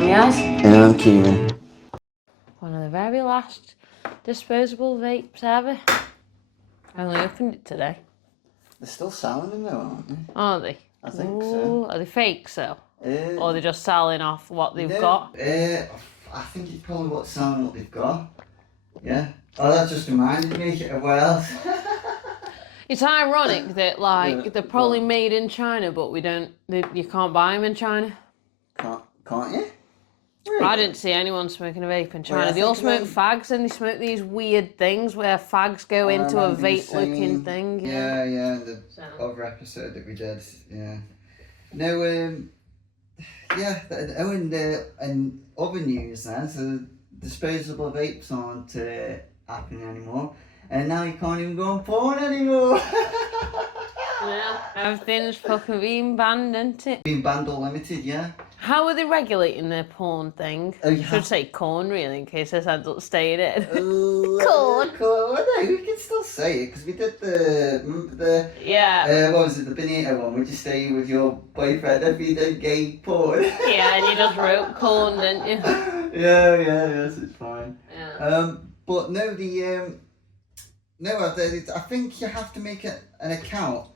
Yes. And I'm Kieran. One of the very last disposable vapes ever. I only opened it today. They're still selling them though, aren't they? Are they? I think Ooh, are they fake so? Or are they so. just selling off what they've got? I think it's probably what's selling what they've got. Yeah. Oh, that just reminded me of what else? It's ironic that Yeah, they're probably made in China, but you can't buy them in China. Can't you? Really? I didn't see anyone smoking a vape in China. I They all think smoke fags, and they smoke these weird things where fags go into a vape-looking thing. Yeah, the other episode that we did. Yeah. No, yeah. And other news then. So disposable vapes aren't happening anymore, and now you can't even go on porn anymore. Yeah, everything's fucking being banned, isn't it? Being banned or limited, yeah. How are they regulating their porn thing? I should say corn, really, in case this ends up staying in. Corn. Well, no, we can still say it because we did the Yeah. what was it, the Benito one? Would you stay with your boyfriend if you did gay porn? Yeah, and you just wrote corn, didn't you? Yes, it's fine. Yeah. But no, I think you have to make an account.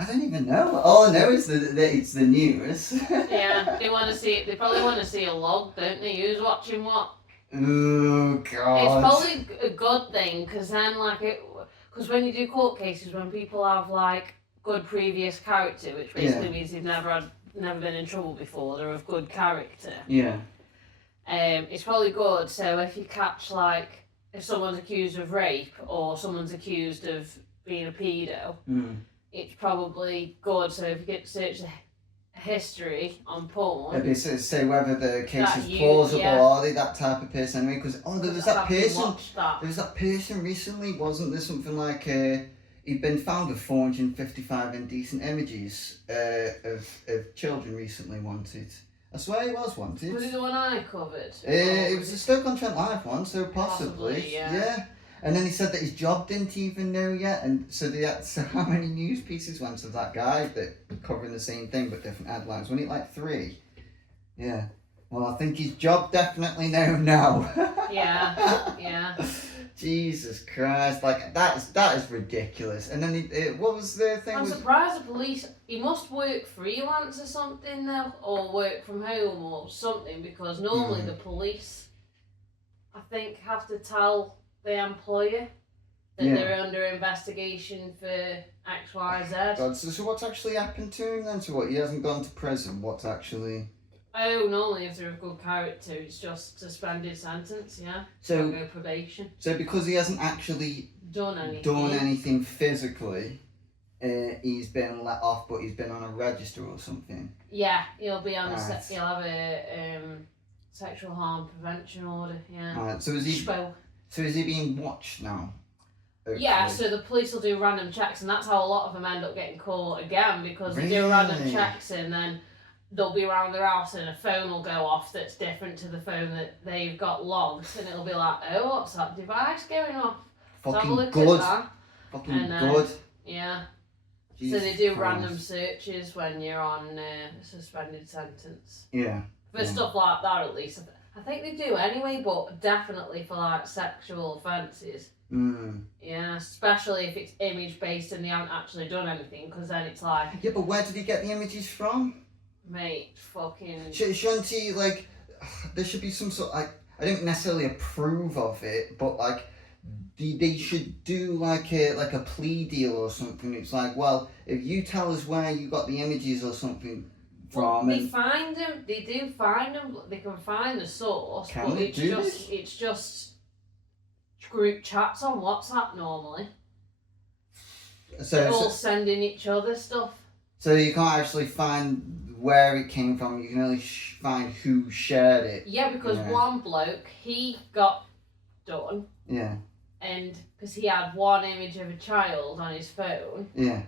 I don't even know. Oh no, it's the news. Yeah, they want to see. They probably want to see a log, don't they? Who's watching what? Oh God. It's probably a good thing because then, because when you do court cases, when people have good previous character, which basically means they've never been in trouble before, they're of good character. Yeah. It's probably good. So if you catch if someone's accused of rape or someone's accused of being a pedo. It's probably good. So if you get to search the history on porn, it'd be say whether the case is plausible, are they that type of person anyway? Because there was that person. There was that person recently, wasn't there? Something like he'd been found with 455 indecent images of children recently wanted. I swear he was wanted. Was it the one I covered? It was the Stoke-on-Trent Live one, so possibly yeah. And then he said that his job didn't even know yet, and so how many news pieces went to that guy that covering the same thing but different headlines? Wasn't it 3? Yeah. Well, I think his job definitely known now. Yeah. Jesus Christ! That is ridiculous. And then what was the thing? I'm surprised the police. He must work freelance or something though, or work from home or something, because normally the police, I think, have to tell the employer that they're under investigation for X, Y, Z. God, so what's actually happened to him then? So what? He hasn't gone to prison. What's actually? Oh, normally if they're of good character, it's just suspended sentence. Yeah. So go probation. So because he hasn't actually done anything physically, he's been let off, but he's been on a register or something. Yeah, he'll be on he'll have a sexual harm prevention order. Yeah. Right. So is he being watched now? Hopefully. Yeah, so the police will do random checks, and that's how a lot of them end up getting caught again, because they do random checks and then they'll be around their house and a phone will go off that's different to the phone that they've got logged, and it'll be like, oh, what's that device going off? Fucking good. Fucking good. Yeah. Jesus so they do Christ. random searches when you're on a suspended sentence. Yeah. For stuff like that, at least. I think they do anyway, but definitely for sexual offences. Yeah, especially if it's image based and they haven't actually done anything, because then it's like. Yeah, but where did he get the images from? Mate, fucking. Shouldn't he there should be some sort I don't necessarily approve of it, but they should do a plea deal or something. It's well, if you tell us where you got the images or something from, they find them. They do find them. They can find the source, but it's just group chats on WhatsApp normally. So they're all sending each other stuff. So you can't actually find where it came from. You can only find who shared it. Yeah, because one bloke, he got done. Yeah. And because he had one image of a child on his phone. Yeah.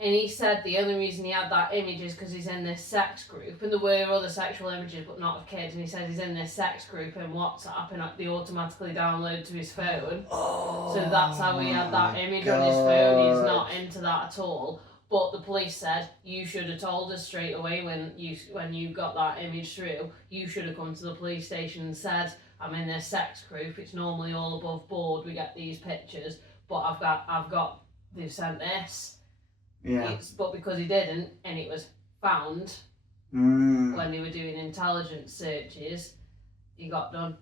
And he said the only reason he had that image is because he's in this sex group, and there were other sexual images but not of kids, and he said he's in this sex group in WhatsApp and they automatically download to his phone. So that's how he had that image on his phone. He's not into that at all. But the police said, you should have told us straight away when you got that image through. You should have come to the police station and said, I'm in this sex group. It's normally all above board. We get these pictures, but they've sent this. Yeah. But because he didn't, and it was found when they were doing intelligence searches, he got done.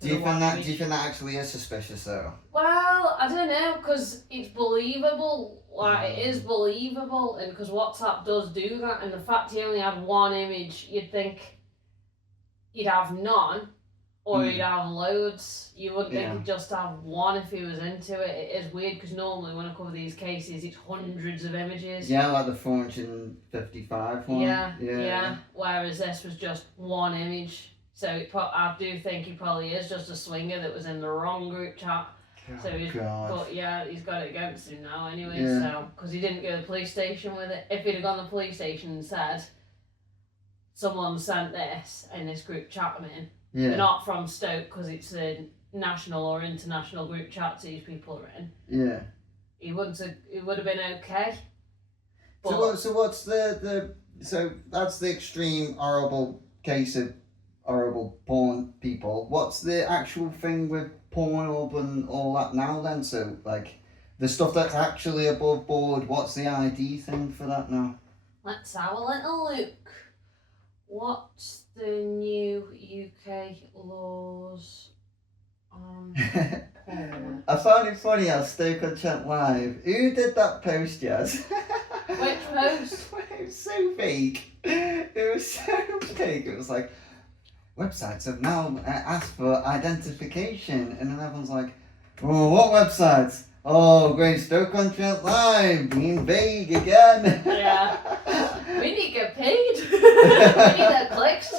Do you think that actually is suspicious though? Well, I don't know, because it's believable. Like, it is believable, and because WhatsApp does do that, and the fact he only had one image, you'd think he'd have none, or he'd have loads. You wouldn't think he'd just have one if he was into it. It is weird, because normally when I cover these cases, it's hundreds of images. Yeah, like the 455 one. Yeah. Whereas this was just one image. So I do think he probably is just a swinger that was in the wrong group chat. But he's got it against him now anyway. So because he didn't go to the police station with it. If he'd have gone to the police station and said, someone sent this in this group chat I'm in, they're not from Stoke because it's a national or international group chat these people are in. Yeah. It would have been okay. But so what's so that's the extreme horrible case of horrible porn people. What's the actual thing with Pornhub and all that now then? So like the stuff that's actually above board, what's the ID thing for that now? Let's have a little look. What's the new UK laws on porn? I found it funny how Stoke on Chat Live. Who did that post, Jazz? Which post? It was so fake. It was so fake. It was like, websites have now asked for identification, and then everyone's like, oh, what websites? Oh, Great Stoke on Trent Live, being vague again. Yeah. We need to get paid. We need that clicks.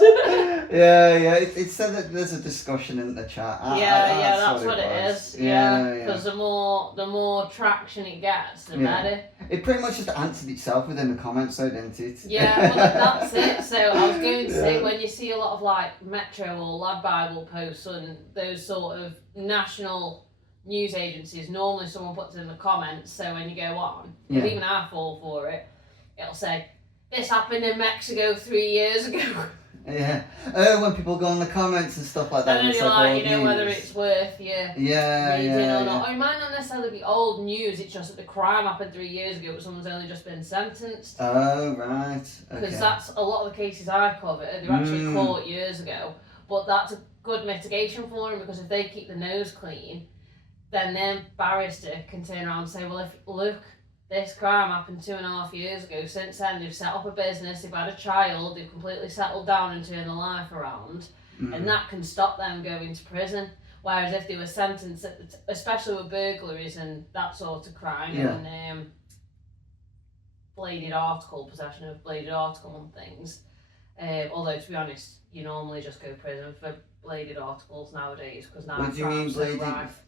Yeah. It said that there's a discussion in the chat. That's what it is. Yeah. Because the more traction it gets, the better. It pretty much just answered itself within the comments, though, didn't it? Yeah, well, that's it. So I was going to say, when you see a lot of like Metro or Lad Bible posts and those sort of national news agencies, normally someone puts it in the comments, so when you go on, even I fall for it, it'll say, this happened in Mexico 3 years ago. Yeah. When people go in the comments and stuff like that. And then you're like, you know, whether it's worth reading or not. Or it might not necessarily be old news, it's just that the crime happened 3 years ago, but someone's only just been sentenced. Oh, right. Because that's a lot of the cases I cover, they were actually caught years ago. But that's a good mitigation for them, because if they keep the nose clean, then their barrister can turn around and say, well, look, this crime happened 2.5 years ago. Since then, they've set up a business, they've had a child, they've completely settled down and turned their life around, and that can stop them going to prison. Whereas if they were sentenced, especially with burglaries and that sort of crime, and possession of bladed article and things, although to be honest, you normally just go to prison for bladed articles nowadays, because now what do you mean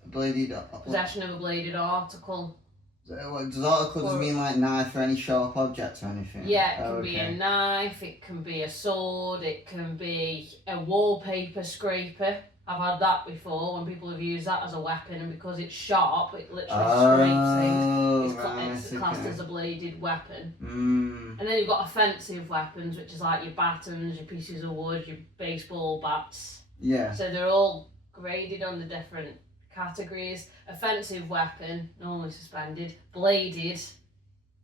bladed possession of a bladed article. Does article just mean like knife or any sharp object or anything? Yeah, it can be a knife, it can be a sword, it can be a wallpaper scraper. I've had that before when people have used that as a weapon, and because it's sharp, it literally scrapes things. It's classed as a bladed weapon. And then you've got offensive weapons, which is like your batons, your pieces of wood, your baseball bats. Yeah. So they're all graded on the different categories. Offensive weapon, normally suspended. Bladed,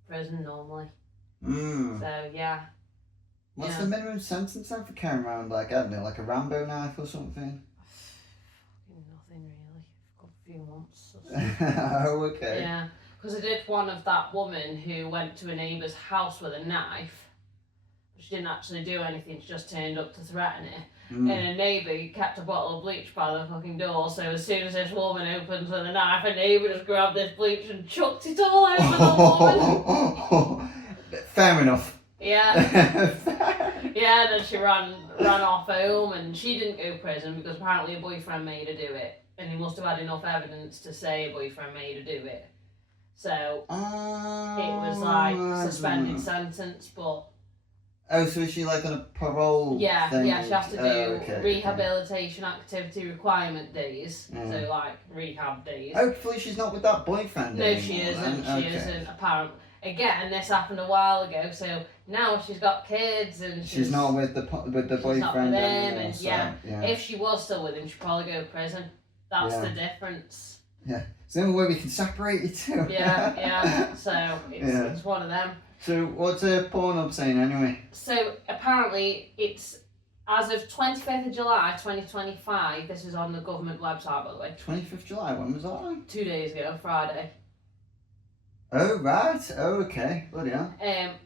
prison normally. So yeah. What's the minimum sentence then for carrying around, like, I don't know, like a Rambo knife or something? Nothing really. Got a few months or something. Oh, okay. Yeah, because I did one of that woman who went to a neighbour's house with a knife. She didn't actually do anything, she just turned up to threaten her. And a neighbour kept a bottle of bleach by the fucking door, so as soon as this woman opens with a knife, a neighbour just grabbed this bleach and chucked it all over the woman. Fair enough. Yeah. Yeah, then she ran off home, and she didn't go to prison because apparently a boyfriend made her do it, and he must have had enough evidence to say a boyfriend made her do it. So it was like suspended sentence, but... Oh, so is she like on a parole thing? Yeah, she has to do rehabilitation activity requirement days, so like rehab days. Hopefully she's not with that boyfriend anymore. No, she isn't, apparently. again, this happened a while ago, so now she's got kids and she's not with the boyfriend not with him, anymore, and so, yeah, if she was still with him, she'd probably go to prison. That's the difference. Yeah, it's the only way we can separate you two. Yeah. So it's one of them. So what's Pornhub saying anyway? So apparently it's as of 25th of July 2025. This is on the government website, by the way. 25th July. When was that? 2 days ago, Friday. Oh right. Oh okay. Bloody hell.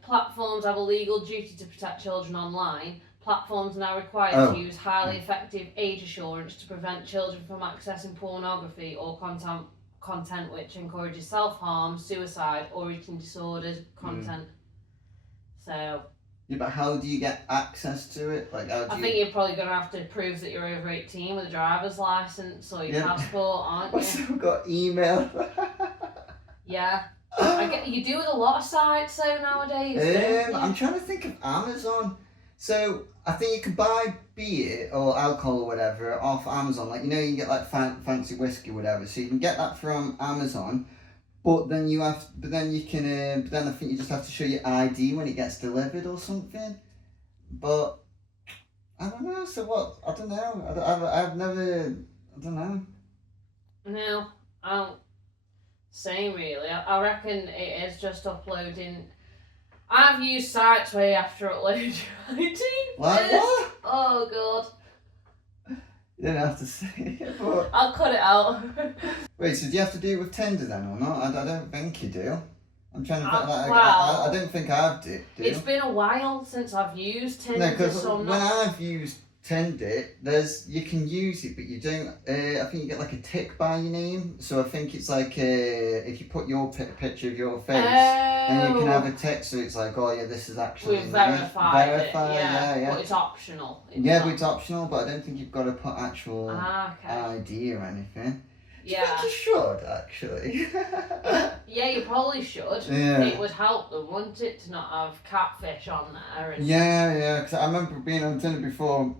Platforms have a legal duty to protect children online. Platforms are now required to use highly effective age assurance to prevent children from accessing pornography or content which encourages self-harm, suicide, or eating disorders content. So. Yeah, but how do you get access to it? Like, how do I think you're probably going to have to prove that you're over 18 with a driver's license or your passport, aren't you? Also got email. Yeah. You do with a lot of sites though nowadays. I'm trying to think of Amazon. So I think you can buy beer or alcohol or whatever off Amazon. Like, you know, you can get like fancy whiskey or whatever. So you can get that from Amazon. But then I think you just have to show your ID when it gets delivered or something. But I don't know. So what? I don't know. I've never. I don't know. No, I don't. Same really. I reckon it is just uploading. I've used sites where you have to upload your ID. Like what? Oh god. You don't have to say it, but... I'll cut it out. Wait, so do you have to do it with Tinder then or not? I don't think you do. I'm trying to think I don't think I've do. It's been a while since I've used Tinder. No, because when I've used Tinder, you can use it, but you don't. I think you get like a tick by your name. So I think it's like if you put your picture of your face, and you can have a tick. So it's like, oh yeah, this is actually verified. Yeah. But it's optional. But it's optional. But I don't think you've got to put actual ID or anything. Do you think you should actually? Yeah, you probably should. Yeah. It would help them, wouldn't it, to not have catfish on there? And... Yeah. Because I remember being on Tinder before.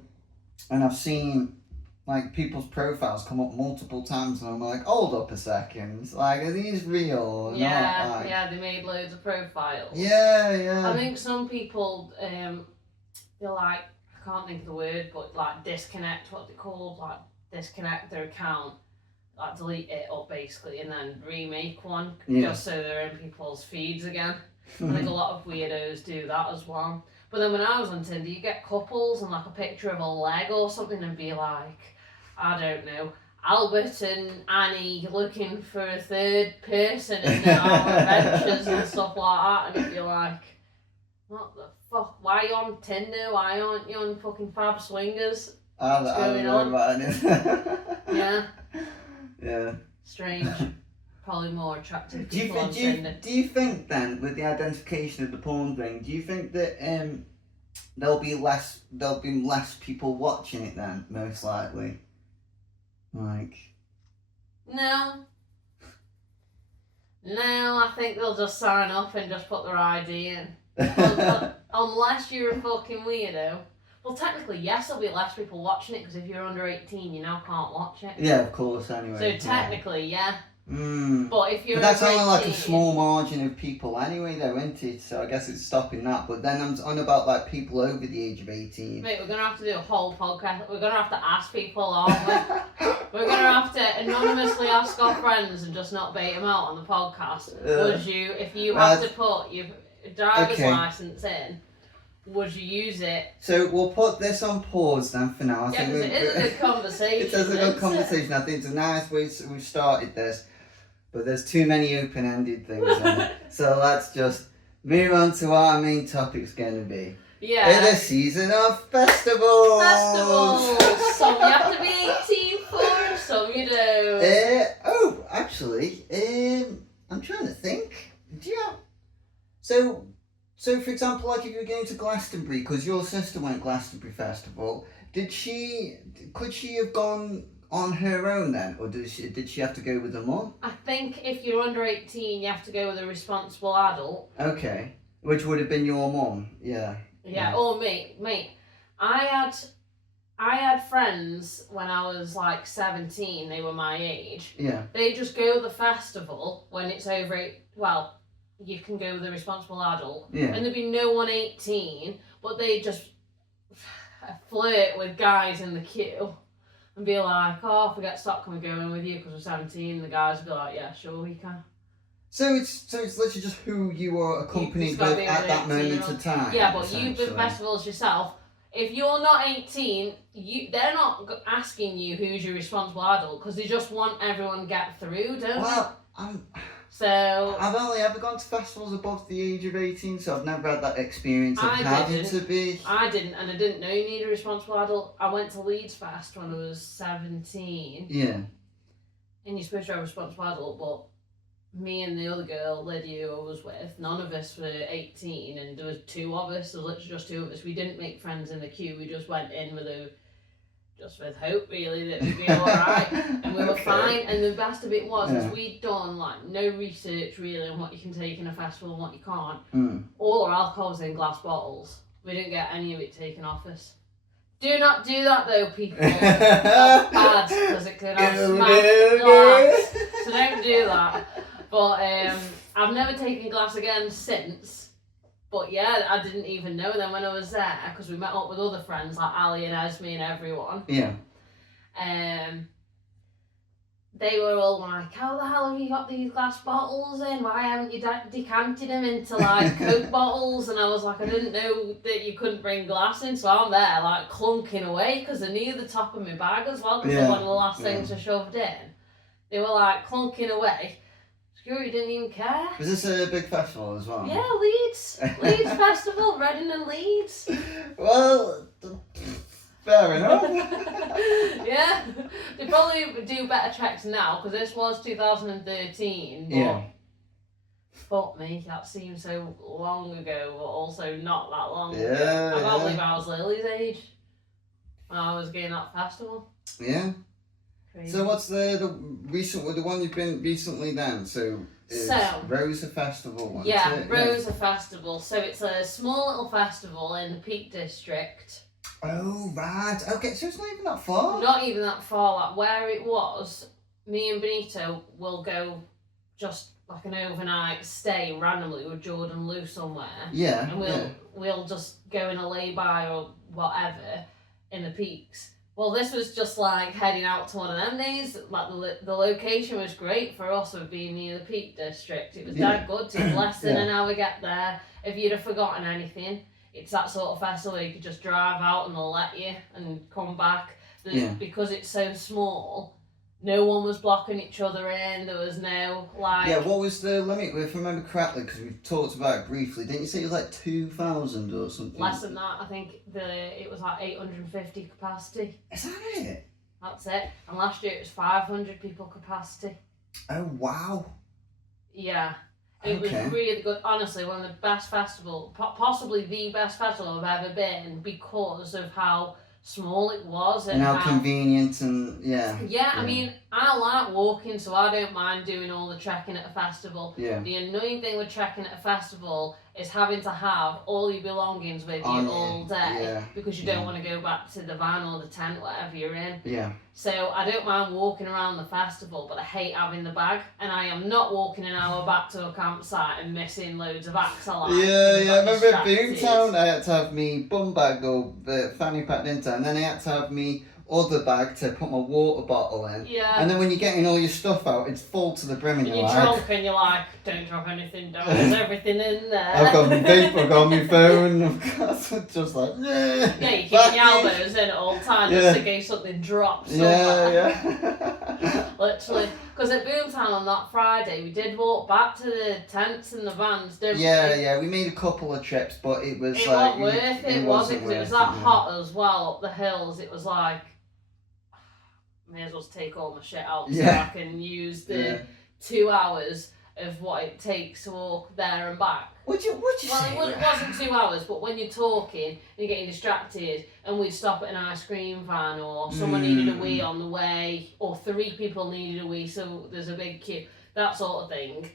And I've seen like people's profiles come up multiple times, and I'm like, hold up a second, like, are these real or not? Like... Yeah, they made loads of profiles. Yeah. I think some people, they're like, I can't think of the word, but like disconnect, what they called, like disconnect their account, like delete it up basically, and then remake one just so they're in people's feeds again. I think a lot of weirdos do that as well. But then when I was on Tinder, you get couples and like a picture of a leg or something and be like, I don't know, Albert and Annie looking for a third person in their adventures and stuff like that, and it'd be like, what the fuck? Why are you on Tinder? Why aren't you on fucking Fab Swingers? What's going on? Yeah. Strange. Probably more attractive people on Tinder. Do you think then, with the identification of the porn thing, do you think that there'll be less people watching it then, most likely? Like... No, I think they'll just sign up and just put their ID in. Unless you're a fucking weirdo. Well, technically, yes, there'll be less people watching it, because if you're under 18, you now can't watch it. Yeah, of course, anyway. So technically, yeah. But if you're that's only like a small margin of people anyway though, isn't it? So I guess it's stopping that. But then I'm on about like people over the age of 18. Mate, we're going to have to do a whole podcast. We're going to have to ask people, aren't we? We're going to have to anonymously ask our friends and just not bait them out on the podcast. Would you, if you have to put your driver's licence in, would you use it? So we'll put this on pause then for now. I think it is a good conversation. It is a good conversation. I think it's a nice way we've started this. But there's too many open-ended things in it. So let's just move on to what our main topic's going to be. Yeah. In the season of festivals. Some you have to be 18 for and some you don't. Actually, I'm trying to think. Do you have... So for example, like if you were going to Glastonbury, because your sister went Glastonbury Festival, could she have gone on her own then, or did she have to go with her mum? I think if you're under 18, you have to go with a responsible adult. Okay, which would have been your mum, yeah. Yeah, or me. I had friends when I was like 17. They were my age. Yeah. They just go to the festival when it's over. Well, you can go with a responsible adult, Yeah. and there'd be no one 18, but they just flirt with guys in the queue and be like, oh, if we get stopped, can we go in with you because we're 17? The guys would be like, yeah, sure, we can. So it's literally just who you are accompanied with at that moment of time. Yeah, but you've been festivals yourself. If you're not 18, they're not asking you who's your responsible adult because they just want everyone to get through, don't they? So I've only ever gone to festivals above the age of 18, so I've never had that experience of having to be. I didn't, and I didn't know you need a responsible adult. I went to Leeds Fest when I was 17. Yeah. And you're supposed to have a responsible adult, but me and the other girl, Lydia, who I was with, none of us were 18, and there was two of us. There was literally just two of us. We didn't make friends in the queue. We just went in with hope, really, that we'd be all right, and we were fine. And the best of it was, is we'd done like no research really on what you can take in a festival and what you can't. All our alcohol was in glass bottles. We didn't get any of it taken off us. Do not do that though, people. That's bad because it could have smashed glass. So don't do that. But I've never taken glass again since. But yeah, I didn't even know then when I was there because we met up with other friends like Ali and Esme and everyone. Yeah. They were all like, how the hell have you got these glass bottles in? Why haven't you decanted them into like Coke bottles? And I was like, I didn't know that you couldn't bring glass in. So I'm there like clunking away because I knew the top of my bag as well because they're one of the last things I shoved in. They were like clunking away. Screwy didn't even care. Was this a big festival as well? Yeah, Leeds. Leeds Festival, Reading and Leeds. Well, fair enough. Yeah, they probably do better checks now because this was 2013. But yeah. Fuck me, that seems so long ago, but also not that long ago. I can't believe I was Lily's age when I was getting that festival. Yeah. Crazy. So what's the one you've been recently then? So Rosa Festival one. Yeah, Rosa Festival. So it's a small little festival in the Peak District. Oh right, okay, so it's not even that far. Not even that far. Like where it was, me and Benito will go just like an overnight stay randomly with Jordan Lou somewhere. Yeah. And we'll just go in a lay-by or whatever in the Peaks. Well, this was just like heading out to one of them days. Like the location was great for us of being near the Peak District. It was that good. It was less than an hour get there. If you'd have forgotten anything, it's that sort of festival where you could just drive out and they'll let you and come back. Because it's so small, no one was blocking each other in. There was no like. Yeah, what was the limit? If I remember correctly, because we talked about it briefly, didn't you say it was like 2,000 or something? Less than that, I think it was like 850 capacity. Is that it? That's it. And last year it was 500 people capacity. Oh wow. Yeah. It was really good. Honestly, one of the best festivals, possibly the best festival I've ever been because of how small it was and how convenient and I mean, I like walking, so I don't mind doing all the trekking at a festival. The annoying thing with trekking at a festival is having to have all your belongings with you all day because you don't want to go back to the van or the tent, whatever you're in. So I don't mind walking around the festival, but I hate having the bag, and I am not walking an hour back to a campsite and missing loads of acts I like. I remember at Boomtown I had to have me bum bag or fanny pack, didn't I? And then I had to have me other bag to put my water bottle in. And then when you're getting all your stuff out, it's full to the brim and you're like... drunk and you're like, don't drop anything down, there's everything in there. I've got my vape, I've got my phone, I've got just like... Yeah, you keep your elbows in at all times just in case something drops somewhere. Literally. Because at Boomtown on that Friday, we did walk back to the tents and the vans, didn't we? We made a couple of trips, but it was it wasn't worth it, was it? Because it was that hot as well up the hills. It was like, may as well take all my shit out so I can use the 2 hours of what it takes to walk there and back. Would you say? Well, it wasn't 2 hours, but when you're talking and you're getting distracted, and we'd stop at an ice cream van, or someone needed a wee on the way, or 3 people needed a wee, so there's a big queue, that sort of thing.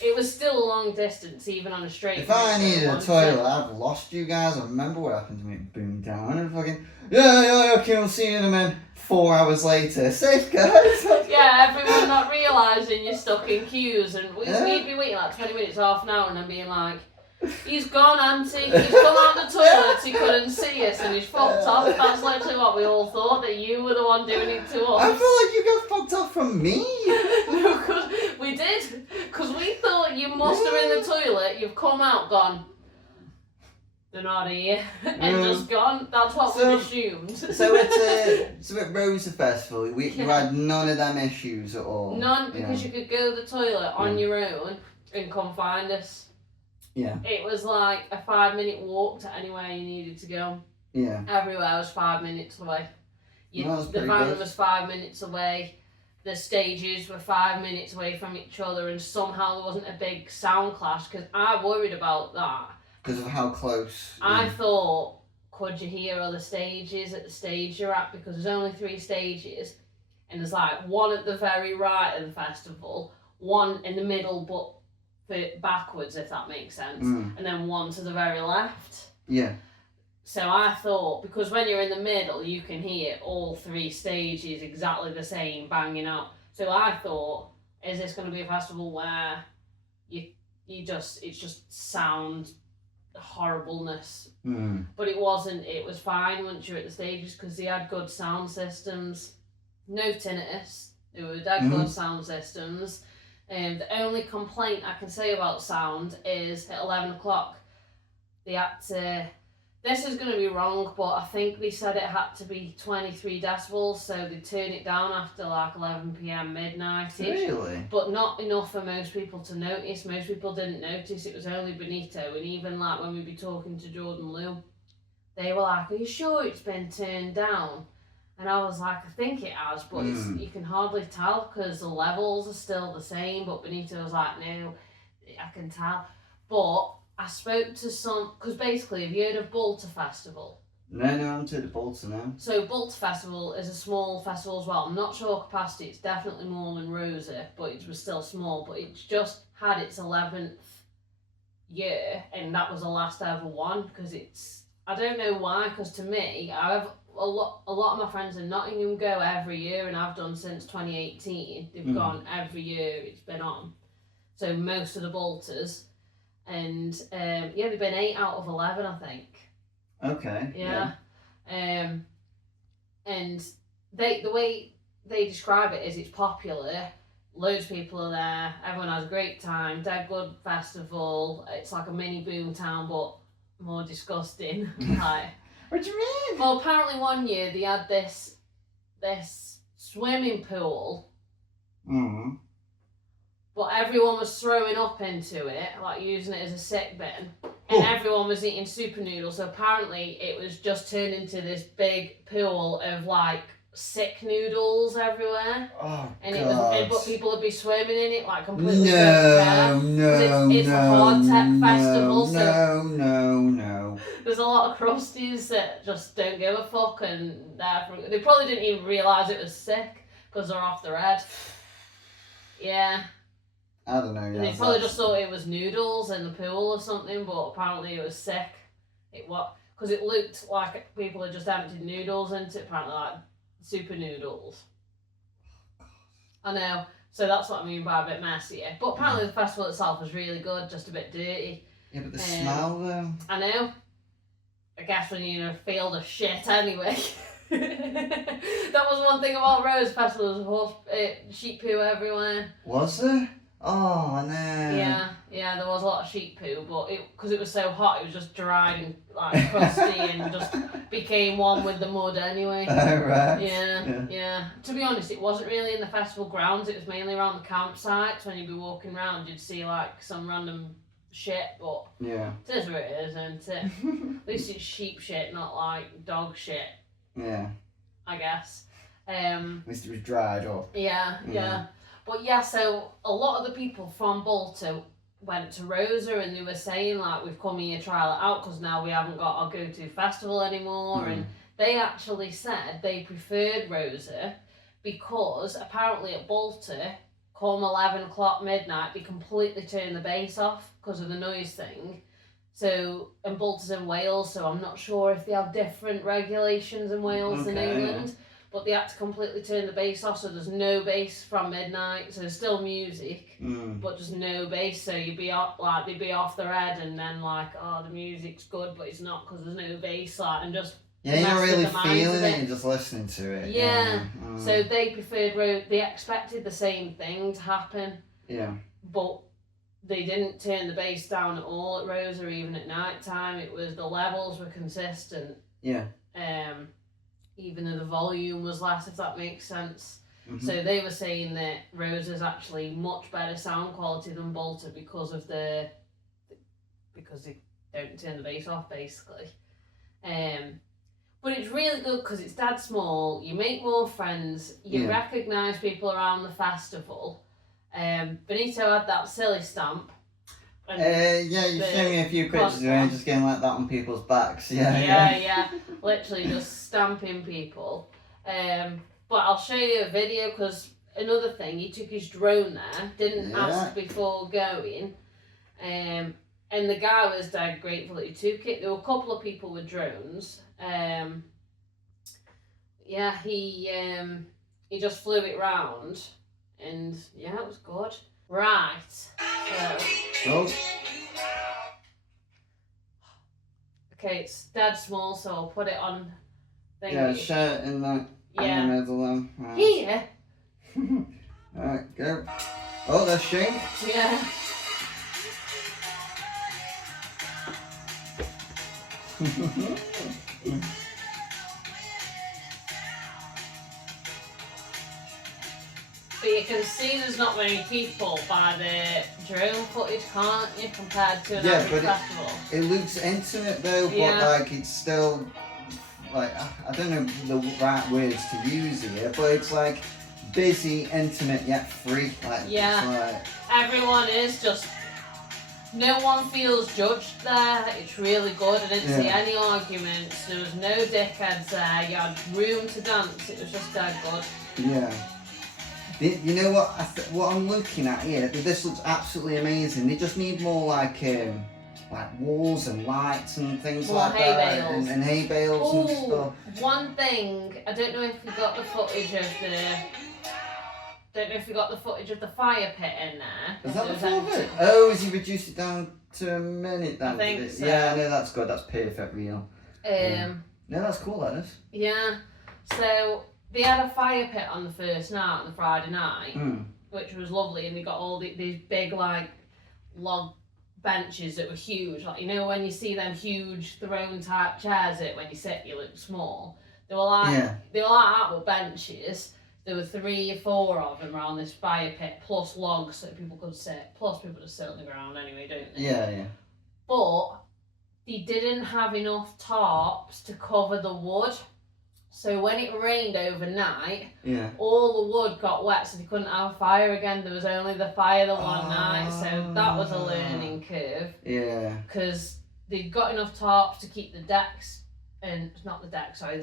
It was still a long distance, even on a straight. If I needed a toilet, I've lost you guys. I remember what happened to me at Boomtown. And fucking, okay, I'll see you in a minute. 4 hours later, safe guys. Yeah, everyone not realising you're stuck in queues, and we'd be waiting like 20 minutes, half an hour, and then being like, he's gone, auntie, he's come out the toilet, he couldn't see us, and he's fucked off. That's literally what we all thought, that you were the one doing it to us. I feel like you got fucked off from me. No, because we did, because we thought you must have been in the toilet, you've come out, gone, they're not here, and just gone. That's what we assumed. So at Rosa Festival, you had none of them issues at all? None, because you could go to the toilet on your own and come find us. Yeah. It was like a 5-minute walk to anywhere you needed to go. Yeah. Everywhere was 5 minutes away. The van was 5 minutes away. The stages were 5 minutes away from each other, and somehow there wasn't a big sound clash, because I worried about that. Because of how close. I thought, could you hear other stages at the stage you're at? Because there's only 3 stages, and there's like one at the very right of the festival, one in the middle but backwards, if that makes sense, and then one to the very left. Yeah. So I thought, because when you're in the middle, you can hear all 3 stages exactly the same, banging out. So I thought, is this going to be a festival where it's just sound horribleness? But it wasn't. It was fine once you're at the stages, because they had good sound systems. No tinnitus. They had good sound systems. And the only complaint I can say about sound is at 11 o'clock, they had to... This is going to be wrong, but I think they said it had to be 23 decibels, so they turn it down after like 11 p.m, midnight-ish. Really? But not enough for most people to notice. Most people didn't notice. It was only Benito, and even like when we'd be talking to Jordan Lou, they were like, are you sure it's been turned down? And I was like, I think it has, but you can hardly tell because the levels are still the same. But Benito was like, no, I can tell. But I spoke to some, because basically, have you heard of Bolter Festival? No, I haven't heard of Bolter now. So Bolter Festival is a small festival as well. I'm not sure capacity, it's definitely more than Rosa, but it was still small. But it's just had its 11th year, and that was the last ever one, because it's, I don't know why, because to me, I have a lot of my friends in Nottingham go every year, and I've done since 2018. They've gone every year it's been on. So most of the Bolters. And they've been 8 out of 11, I think. Okay. Yeah. And the way they describe it is it's popular. Loads of people are there. Everyone has a great time. Dead good festival. It's like a mini boomtown, but more disgusting. Like, what do you mean? Well, apparently one year they had this swimming pool. But everyone was throwing up into it, like using it as a sick bin. And everyone was eating super noodles. So apparently it was just turned into this big pool of like sick noodles everywhere. Oh, and God. But people would be swimming in it like completely. It's a hard tech festival. No. There's a lot of crusties that just don't give a fuck, and they probably didn't even realise it was sick because they're off their head. Yeah. I don't know. And they probably just thought it was noodles in the pool or something, but apparently it was sick. Because it looked like people had just emptied noodles into it, apparently like super noodles. I know. So that's what I mean by a bit messier. But apparently the festival itself was really good, just a bit dirty. Yeah, but the smell though. I know. I guess when you're in a field of shit anyway. That was one thing about Rose Festival, was sheep poo everywhere. Was there? Oh no. Yeah, there was a lot of sheep poo, but because it was so hot, it was just dried and like crusty and just became one with the mud anyway. Oh, right. Yeah. To be honest, it wasn't really in the festival grounds, it was mainly around the campsites. When you'd be walking around, you'd see like some random shit, but yeah, it is what it is, isn't it? At least it's sheep shit, not like dog shit. Yeah. I guess. At least it was dried up. Yeah. But yeah, so a lot of the people from Bolter went to Rosa, and they were saying like, we've come here to trial it out because now we haven't got our go-to festival anymore. And they actually said they preferred Rosa because apparently at Bolter, come 11 o'clock midnight, they completely turn the bass off because of the noise thing. So, and Bolter's in Wales, so I'm not sure if they have different regulations in Wales than England. but they had to completely turn the bass off, so there's no bass from midnight. So there's still music, but there's no bass. So you'd be off, like they'd be off their head, and then like, oh, the music's good, but it's not because there's no bass, like, and just. Yeah, you're not really feeling it, you're just listening to it. Yeah. So they preferred they expected the same thing to happen. Yeah. But they didn't turn the bass down at all at Rosa, even at night time. It was the levels were consistent. Yeah. Even though the volume was less, if that makes sense. So they were saying that Rosa's actually much better sound quality than Bolter because they don't turn the bass off, basically. But it's really good because it's dead small, you make more friends, you recognise people around the festival. Benito had that silly stamp. Yeah, you showed me a few pictures of him just getting like that on people's backs. Yeah. Literally just stamping people. But I'll show you a video because another thing, he took his drone there, didn't ask before going. And the guy was dead grateful that he took it. There were a couple of people with drones. He just flew it round, and it was good. Right. Okay, it's dead small, so I'll put it on. Yeah, share it in the middle then. Right. Here. Alright, go. Oh, there's Shink. Yeah. But you can see there's not many people by the drone footage, can't you, compared to an average festival? It looks intimate though, but like it's still like, I don't know the right words to use here, but it's like busy, intimate yet free. Like, everyone is just. No one feels judged there. It's really good. I didn't see any arguments. There was no dickheads there. You had room to dance. It was just dead good. Yeah. You know what? What I'm looking at here. This looks absolutely amazing. They just need more like walls and lights and things more like hay that, bales. and hay bales and stuff. One thing. I don't know if we got the footage of the fire pit in there. Is that the full bit? Oh, has he reduced it down to a minute then? I think so. Yeah, no, that's good. That's perfect, real. No, that's cool, that is. Yeah. So they had a fire pit on the first night, on the Friday night, which was lovely, and they got all these big like log benches that were huge. Like, you know when you see them huge throne type chairs when you sit you look small. They were like that with benches. There were 3 or 4 of them around this fire pit, plus logs so people could sit. Plus people just sit on the ground anyway, don't they? Yeah. But they didn't have enough tarps to cover the wood. So when it rained overnight, all the wood got wet, so they couldn't have a fire again. There was only the fire the one night, so that was a learning curve. Yeah. Because they'd got enough tarps to keep the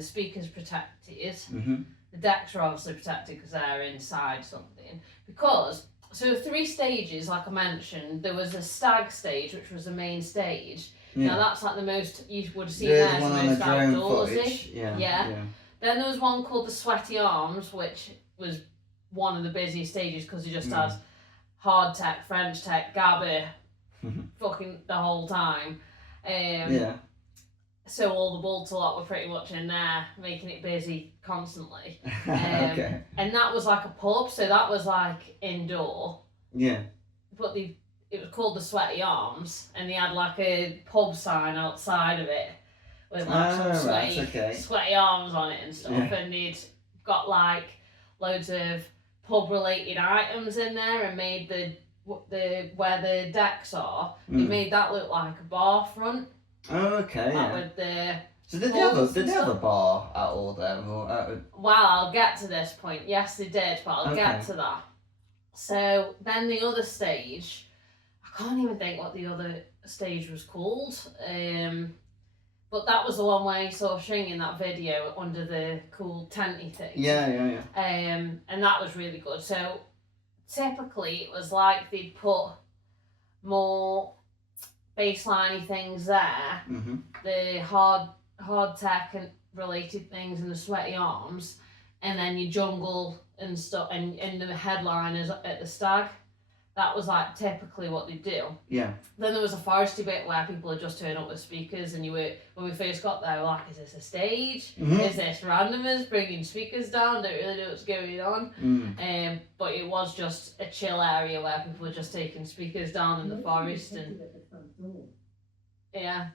speakers protected. The decks are obviously protected because they're inside something. So 3 stages, like I mentioned, there was a Stag stage, which was the main stage. Now that's like the most you would see there, the most outdoorsy. Yeah. Then there was one called the Sweaty Arms, which was one of the busiest stages because it just had hard tech, French tech, Gabby, fucking the whole time. So all the Bolter lot were pretty much in there, making it busy constantly. Okay. And that was like a pub, so that was like indoor. Yeah. But it was called the Sweaty Arms, and they had like a pub sign outside of it with like some sweaty arms on it and stuff. Yeah. And they'd got like loads of pub related items in there and made the where the decks are, they made that look like a bar front. Oh, okay. With the so did they have a bar at all there? Well, I'll get to this point. Yes, they did, but I'll get to that. So then the other stage, I can't even think what the other stage was called. But that was the one where you saw Shing in that video under the cool tenty thing. Yeah. And that was really good. So typically it was like they'd put more baseline things there, the hard tech and related things and the Sweaty Arms, and then your jungle and stuff, and the headliners at the Stag. That was like typically what they do. Yeah. Then there was a foresty bit where people would just turn up with speakers, and when we first got there, we were like, is this a stage? Mm-hmm. Is this randomers bringing speakers down? Don't really know what's going on. But it was just a chill area where people were just taking speakers down in the forest and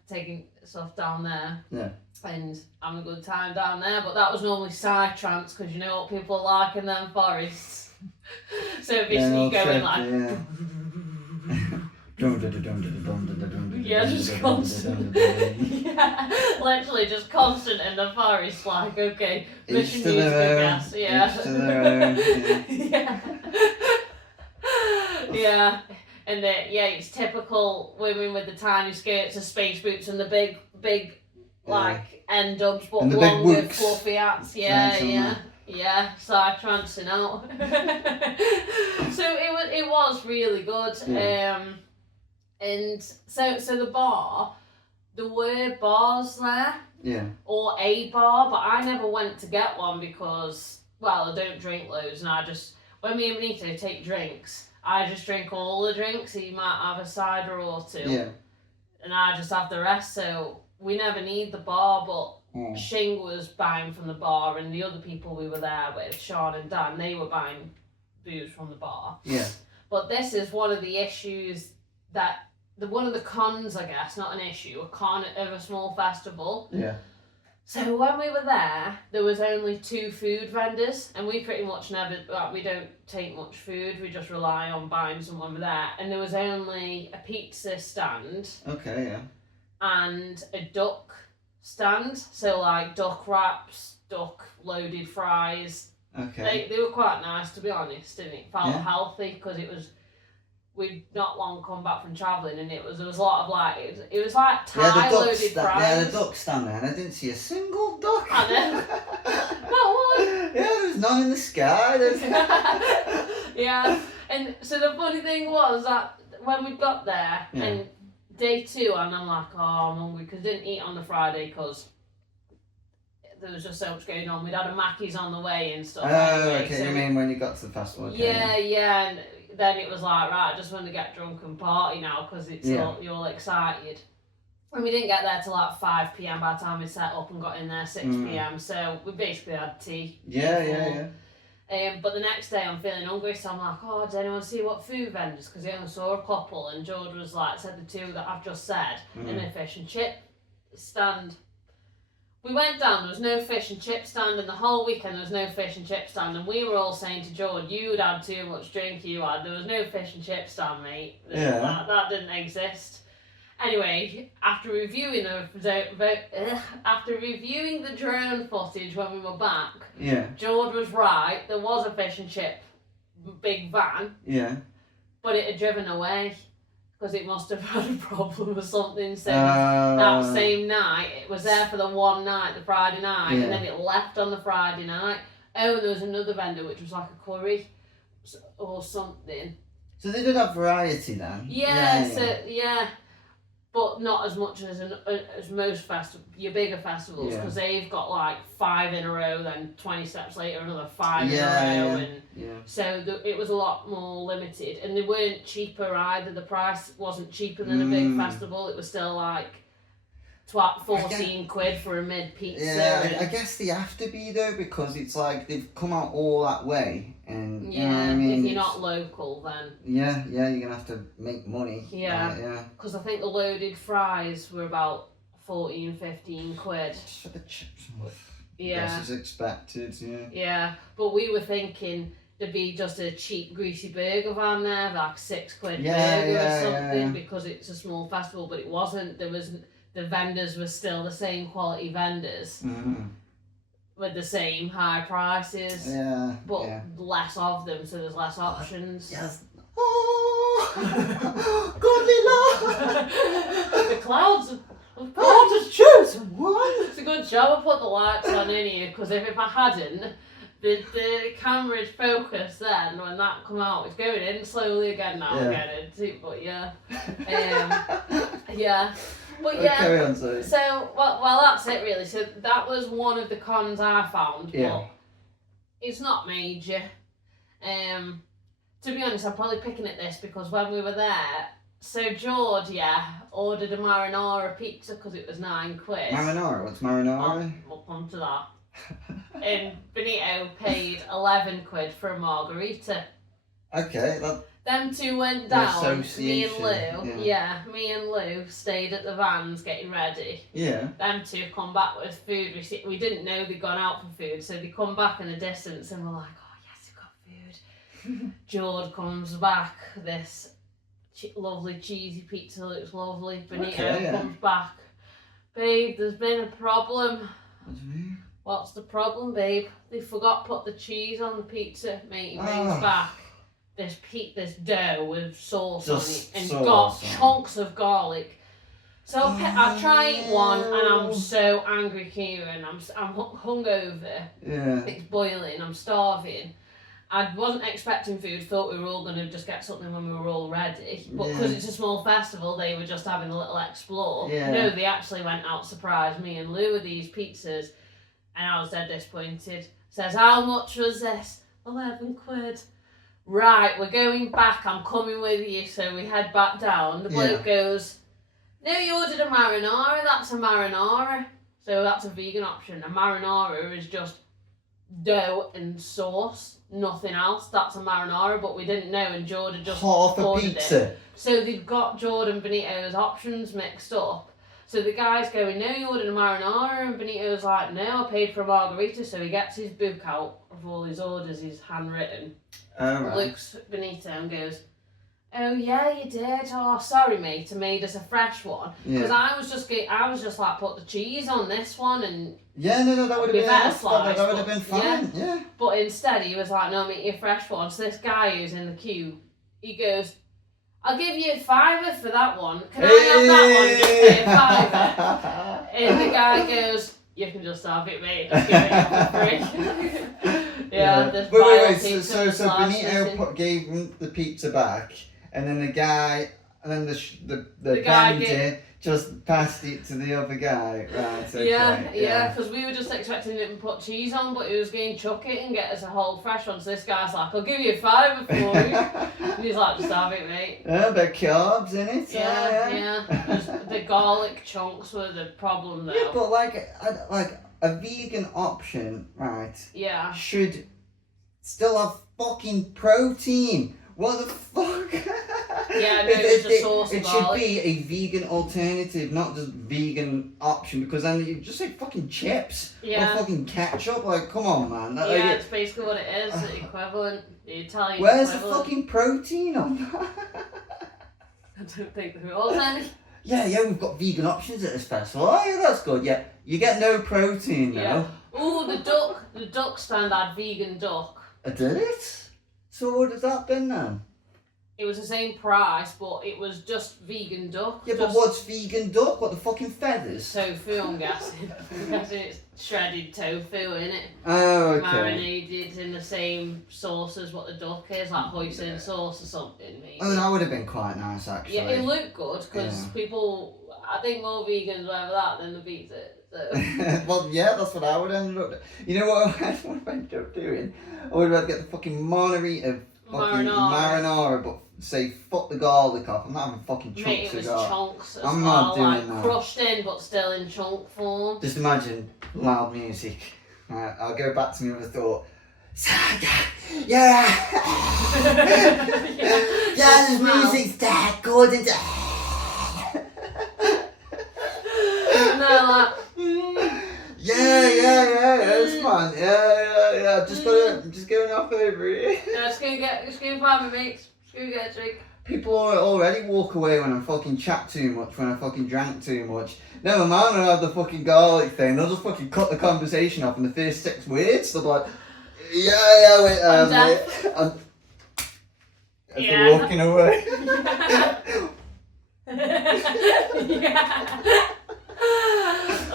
taking stuff down there. Yeah. And having a good time down there. But that was normally side trance, because you know what people are like in them forests. So obviously going like just constant. Literally just constant in the forest, like okay, mission needs to gas. And it's typical women with the tiny skirts, the space boots, and the big like end dubs, but longer fluffy hats. Side trancing out. So it was really good. And so the bar, there were bars there. Yeah. Or a bar, but I never went to get one because, well, I don't drink loads, and when me and Benito take drinks, I just drink all the drinks. He might have a cider or two. Yeah. And I just have the rest, so we never need the bar, but Shing was buying from the bar, and the other people we were there with, Sean and Dan, they were buying booze from the bar. Yeah. But this is one of the issues one of the cons, I guess, not an issue, a con of a small festival. Yeah. So when we were there was only 2 food vendors, and we pretty much we don't take much food, we just rely on buying some when we're there. And there was only a pizza stand. Okay, yeah. And a duck stand, so like duck wraps, duck loaded fries. Okay. They were quite nice, to be honest, and it felt healthy, because we'd not long come back from travelling, and there was a lot of like it was like Thai loaded fries. Yeah, the duck stand there, and I didn't see a single duck. I know. Not one. Yeah, there was none in the sky. Yeah, and so the funny thing was that when we got there, and day 2, and I'm like, oh, I'm hungry, because I didn't eat on the Friday because there was just so much going on. We'd had a Mackey's on the way and stuff. Oh, okay, so you mean when you got to the festival? Okay. Yeah, and then it was like, right, I just want to get drunk and party now, because you're all excited. And we didn't get there till like 5 p.m. by the time we set up and got in there 6 p.m. So we basically had tea. Yeah. But the next day I'm feeling hungry, so I'm like, oh, does anyone see what food vendors? Because I only saw a couple, and George was like, said the 2 that I've just said, and a fish and chip stand. We went down, there was no fish and chip stand, and the whole weekend there was no fish and chip stand, and we were all saying to George, you'd had too much drink, there was no fish and chip stand, mate. Yeah. That didn't exist. Anyway, after reviewing the drone footage when we were back, George was right, there was a fish and chip big van, but it had driven away. Because it must have had a problem or something. So that same night, it was there for the one night, the Friday night, and then it left on the Friday night. Oh, and there was another vendor which was like a curry or something. So they did have variety then? Yeah. But not as much as most your bigger festivals, because they've got like 5 in a row, then 20 steps later another 5 in a row, and so it was a lot more limited, and they weren't cheaper either. The price wasn't cheaper than a big festival. It was still like 14 quid for a mid pizza. Yeah, I guess they have to be though, because it's like they've come out all that way, and you know what I mean? If you're not local, then you're gonna have to make money. Because I think the loaded fries were about 14-15 quid. Just for the chips. Yeah, as expected. Yeah, but we were thinking there'd be just a cheap greasy burger van there, like £6 burger or something, because it's a small festival. But it wasn't. The vendors were still the same quality vendors with the same high prices, but less of them, so there's less options. Yes. Oh, godly Lord! The clouds have chosen one. It's a good job I put the lights on in here, because if I hadn't, the camera's focused then when that come out. It's going in slowly again now. But But carry on, sorry. So, well, that's it really. So that was one of the cons I found. Yeah. It's not major. To be honest, I'm probably picking at this because when we were there, so George, ordered a marinara pizza because it was £9. Marinara? What's marinara? We'll come to that. And Benito paid £11 for a margarita. Okay, Them two went down. Me and Lou. Me and Lou stayed at the vans getting ready. Yeah. Them two come back with food. We didn't know they'd gone out for food, so they come back in the distance and we're like, oh yes, we've got food. George comes back, this lovely cheesy pizza looks lovely. Benito comes back. Babe, there's been a problem. What do you mean? What's the problem, babe? They forgot to put the cheese on the pizza. Mate, he brings back this dough with sauce on it and got chunks of garlic. So I try one and I'm so angry, Kieran. I'm hungover. Yeah. It's boiling. I'm starving. I wasn't expecting food. Thought we were all gonna just get something when we were all ready. But because it's a small festival, they were just having a little explore. Yeah. No, they actually went out, surprised me and Lou with these pizzas, and I was dead disappointed. Says, how much was this? £11. Right, we're going back. I'm coming with you. So we head back down. The bloke goes, no, you ordered a marinara. That's a marinara. So that's a vegan option. A marinara is just dough and sauce, nothing else. That's a marinara, but we didn't know, and Jordan just ordered pizza. it. So they've got Jordan Benito's options mixed up. So the guy's going, no, you ordered a marinara, and Benito's like, no, I paid for a margarita. So he gets his book out of all his orders, he's handwritten. Looks at Benito and goes, oh yeah, you did. Oh, sorry, mate. I made us a fresh one because I was just like, put the cheese on this one and no, that would have been that would have been fine. Yeah. But instead, he was like, no, make you a fresh one. So this guy who's in the queue, he goes, I'll give you a £5 for that one. Can I have that one? Just pay a £5. And the guy goes, you can just have it, mate. Just give it for free. Wait. So Benito gave him the pizza back. And then the guy, and then the bandit just passed it to the other guy, right? Okay, because we were just expecting him to put cheese on, but he was going to chuck it and get us a whole fresh one. So this guy's like, I'll give you a £5 for you. And he's like, just have it, mate. Yeah, bit carbs in it. Yeah. The garlic chunks were the problem, though. Yeah, but like a vegan option, right? Yeah. Should still have fucking protein. What the fuck? Yeah, no, it's a sauce It should be a vegan alternative, not just vegan option, because then you just say fucking chips or fucking ketchup. Like, come on, man. It's basically what it is. The equivalent, the Italian Where's equivalent. the fucking protein on that? I don't think there was any. Yeah, we've got vegan options at this festival. Oh, yeah, that's good. Yeah, you get no protein, though. Yeah. Ooh, the duck stand had vegan duck. Did it? So what has that been then? It was the same price, but it was just vegan duck. Yeah, but what's vegan duck? What, the fucking feathers? Tofu, I'm guessing. I'm guessing it's shredded tofu, innit? Oh, okay. Marinated in the same sauce as what the duck is, like hoisin sauce or something, maybe. Oh, that would have been quite nice, actually. Yeah, it looked good, because people, I think more vegans were over that than the pizza. So. Well, yeah, that's what I would end up doing. You know what I would end up doing? I would have to get the fucking marinara, but say fuck the garlic off. I'm not having fucking chunks of garlic. Chunks as I'm well, not doing that. Crushed in, but still in chunk form. Just imagine loud music. Right, I'll go back to my other thought. Yeah, this music's that good. And they're like, it's fun. Yeah. Just going off over it. Yeah, just go find me, mate. Just go get a drink. People already walk away when I fucking chat too much, when I fucking drank too much. Never mind when I have the fucking garlic thing, they'll just fucking cut the conversation off in the first 6 words. They'll be like, wait, I'm walking away.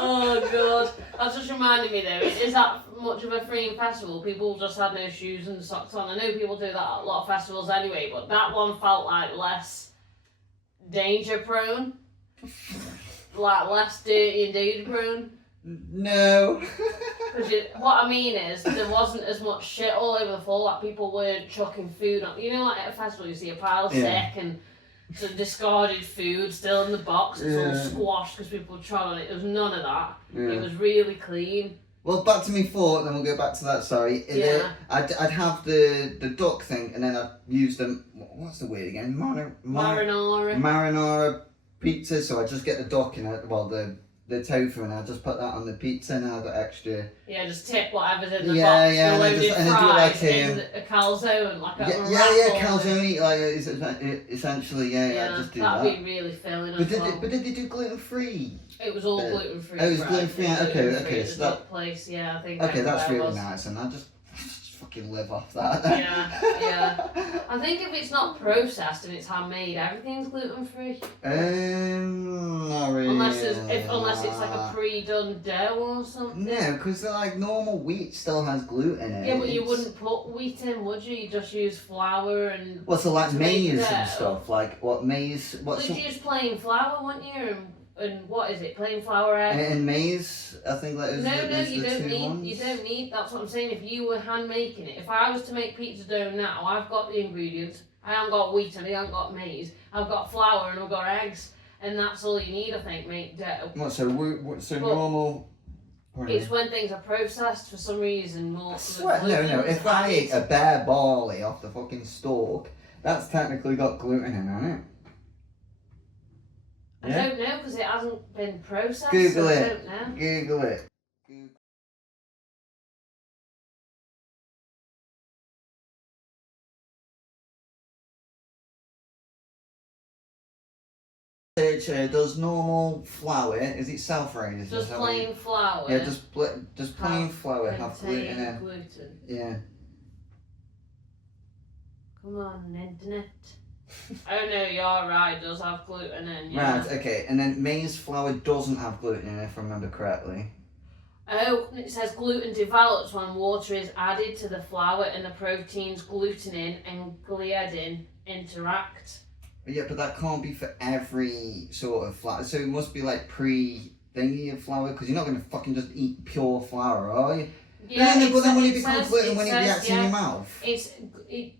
Oh god, that's just reminded me though. Is that much of a freeing festival? People just had no shoes and socks on. I know people do that at a lot of festivals anyway, but that one felt like less danger prone, like less dirty and danger prone. No. Because what I mean is, there wasn't as much shit all over the floor. Like, people weren't chucking food on. You know, like at a festival, you see a pile of sick and some discarded food still in the box. It's all squashed because people trod on it. There was none of that. Yeah. It was really clean. Well, back to me thought, then we'll go back to that, sorry. Yeah. I'd have the duck thing, and then I'd use them, what's the word again? Marinara. Marinara pizza, so I just get the duck and the tofu, and I just put that on the pizza, and I got extra. Yeah, just tip whatever's in the box. Yeah, and then do it like a calzone, like a calzone, like essentially, I just do that. That'd be really filling. But did they do gluten free? It was all gluten free. Oh, it was gluten free. Okay, so that place, I think. Okay, that's really nice, and I just fucking live off that. Yeah. I think if it's not processed and it's handmade, everything's gluten free. Not really. Unless it's like a pre-done dough or something. No, because like normal wheat still has gluten in it. Yeah, but you wouldn't put wheat in, would you? You just use flour and. Well, so like maize and stuff. Like what maize? You'd use plain flour, wouldn't you? And what is it? Plain flour, egg? And maize, I think that is. No, you don't need. Ones. You don't need. That's what I'm saying. If you were hand making it, if I was to make pizza dough now, I've got the ingredients. I haven't got wheat and I haven't got maize. I've got flour and I've got eggs, and that's all you need, I think, make dough. What? So normal. It's when things are processed for some reason more. No. If I eat a bare barley off the fucking stalk, that's technically got gluten in it. I don't know because it hasn't been processed. Google it. I don't know. Google it. Does normal flour, is it self-raised? Just plain flour? Yeah, just plain flour have gluten in it. Gluten. Yeah. Come on, internet. Oh no, you're right, it does have gluten in, yeah. Right, okay, and then maize flour doesn't have gluten in, if I remember correctly. Oh, it says gluten develops when water is added to the flour and the proteins glutenin and gliadin interact. Yeah, but that can't be for every sort of flour, so it must be like pre-thingy of flour, because you're not going to fucking just eat pure flour, are you? Yeah, but then when it becomes gluten, when it reacts in your mouth.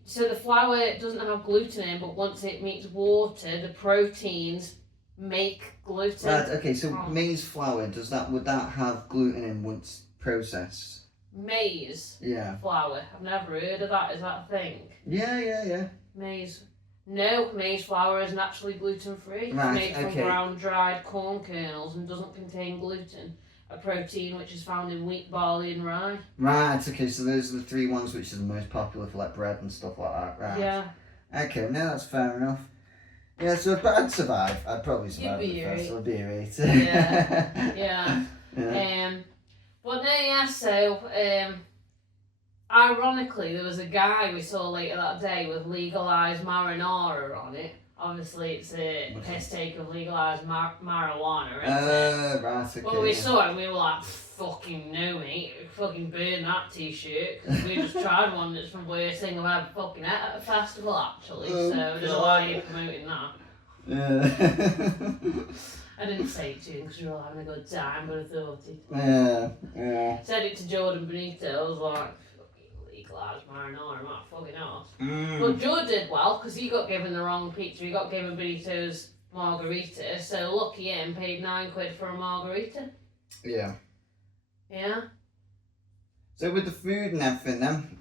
So the flour doesn't have gluten in, but once it meets water, the proteins make gluten. Right, okay, so maize flour, would that have gluten in once processed? Maize? Yeah. Flour? I've never heard of that, is that a thing? Yeah. Maize. No, maize flour is naturally gluten-free. Right, it's made from ground dried corn kernels and doesn't contain gluten. A protein which is found in wheat, barley and rye. Right, okay, so those are the three ones which are the most popular for like bread and stuff like that, right? Yeah. Okay, no, that's fair enough. Yeah, so if I'd survive, I'd probably survive the festival. I'd be a rate. Yeah. But no, yeah, so ironically there was a guy we saw later that day with legalised marinara on it. Obviously, it's a piss take of legalised marijuana, isn't it? Right, okay. Well, we saw it and we were like, fucking no, mate. Fucking burn that t-shirt. Because we just tried one that's the worst thing I've ever fucking ate at a festival, actually. So, I don't know why you're promoting that. Yeah. I didn't say it to him because we were all having a good time, but I thought it. Yeah. Said it to Jordan Benito. I was like, legalised marinara, I'm not fucking ass. But Joe did well because he got given the wrong pizza. He got given Benito's margarita, so lucky him, paid £9 for a margarita. Yeah. Yeah. So with the food and everything then,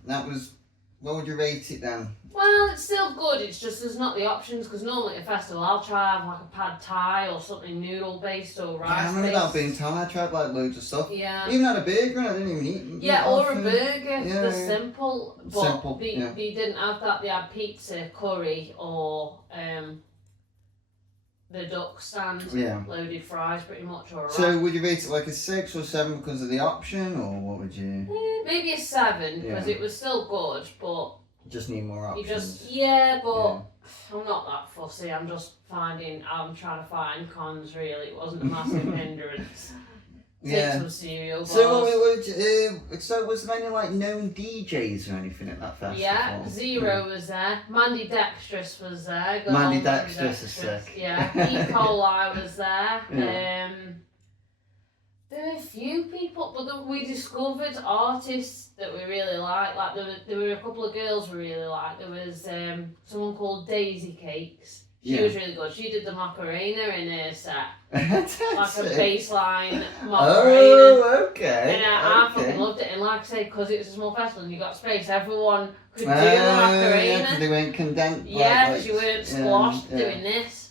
what would you rate it then? Well, it's still good, it's just there's not the options, because normally at a festival I'll try like a pad thai or something noodle based or rice based. I remember that being time, I tried like loads of stuff. Yeah. Even had a burger and I didn't even eat. Yeah, or a burger, they're simple, but simple, they didn't have that, they had pizza, curry or the duck stand, loaded fries pretty much, alright. So would you rate it like a 6 or 7 because of the option, or what would you? Maybe a 7, because it was still good, but... Just need more options. But I'm not that fussy, I'm trying to find cons really, it wasn't a massive hindrance. Take some cereal bars. So was there any like known DJs or anything at that festival? Yeah, Zero was there. Mandy Dextrous was there. Mandy Dextrous is sick. Yeah, E. coli was there. There were a few people, but we discovered artists that we really liked. Like there were a couple of girls we really liked. There was someone called Daisy Cakes. She was really good. She did the Macarena in her set. Like a baseline Macarena. Oh, okay. And I fucking loved it. And like I say, because it was a small festival and you got space, everyone could do the Macarena. Yeah, because they weren't condensed. Yeah, because you weren't squashed doing this.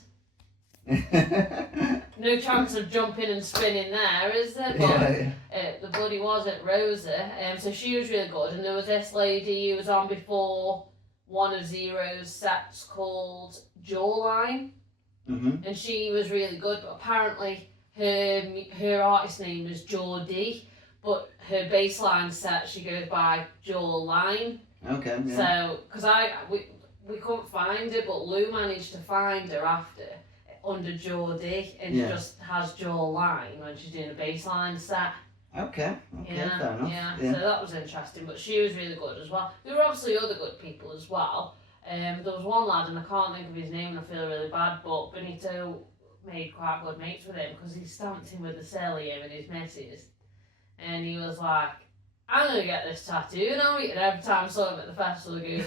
No chance of jumping and spinning there, is there? But the bloody was at Rosa. So she was really good. And there was this lady who was on before one of Zero's sets called Jawline. And she was really good, but apparently her artist name was Geordie, but her baseline set she goes by Jawline. Okay. Yeah. So, because we couldn't find her, but Lou managed to find her after under Geordie, and she just has Jawline when she's doing a baseline set. Okay. Yeah, fair enough. yeah. So that was interesting, but she was really good as well. There were obviously other good people as well. There was one lad, and I can't think of his name, and I feel really bad, but Benito made quite good mates with him because he stamped him with the celly him and his missus. And he was like, I'm going to get this tattooed on me. And every time I saw him at the festival, he goes,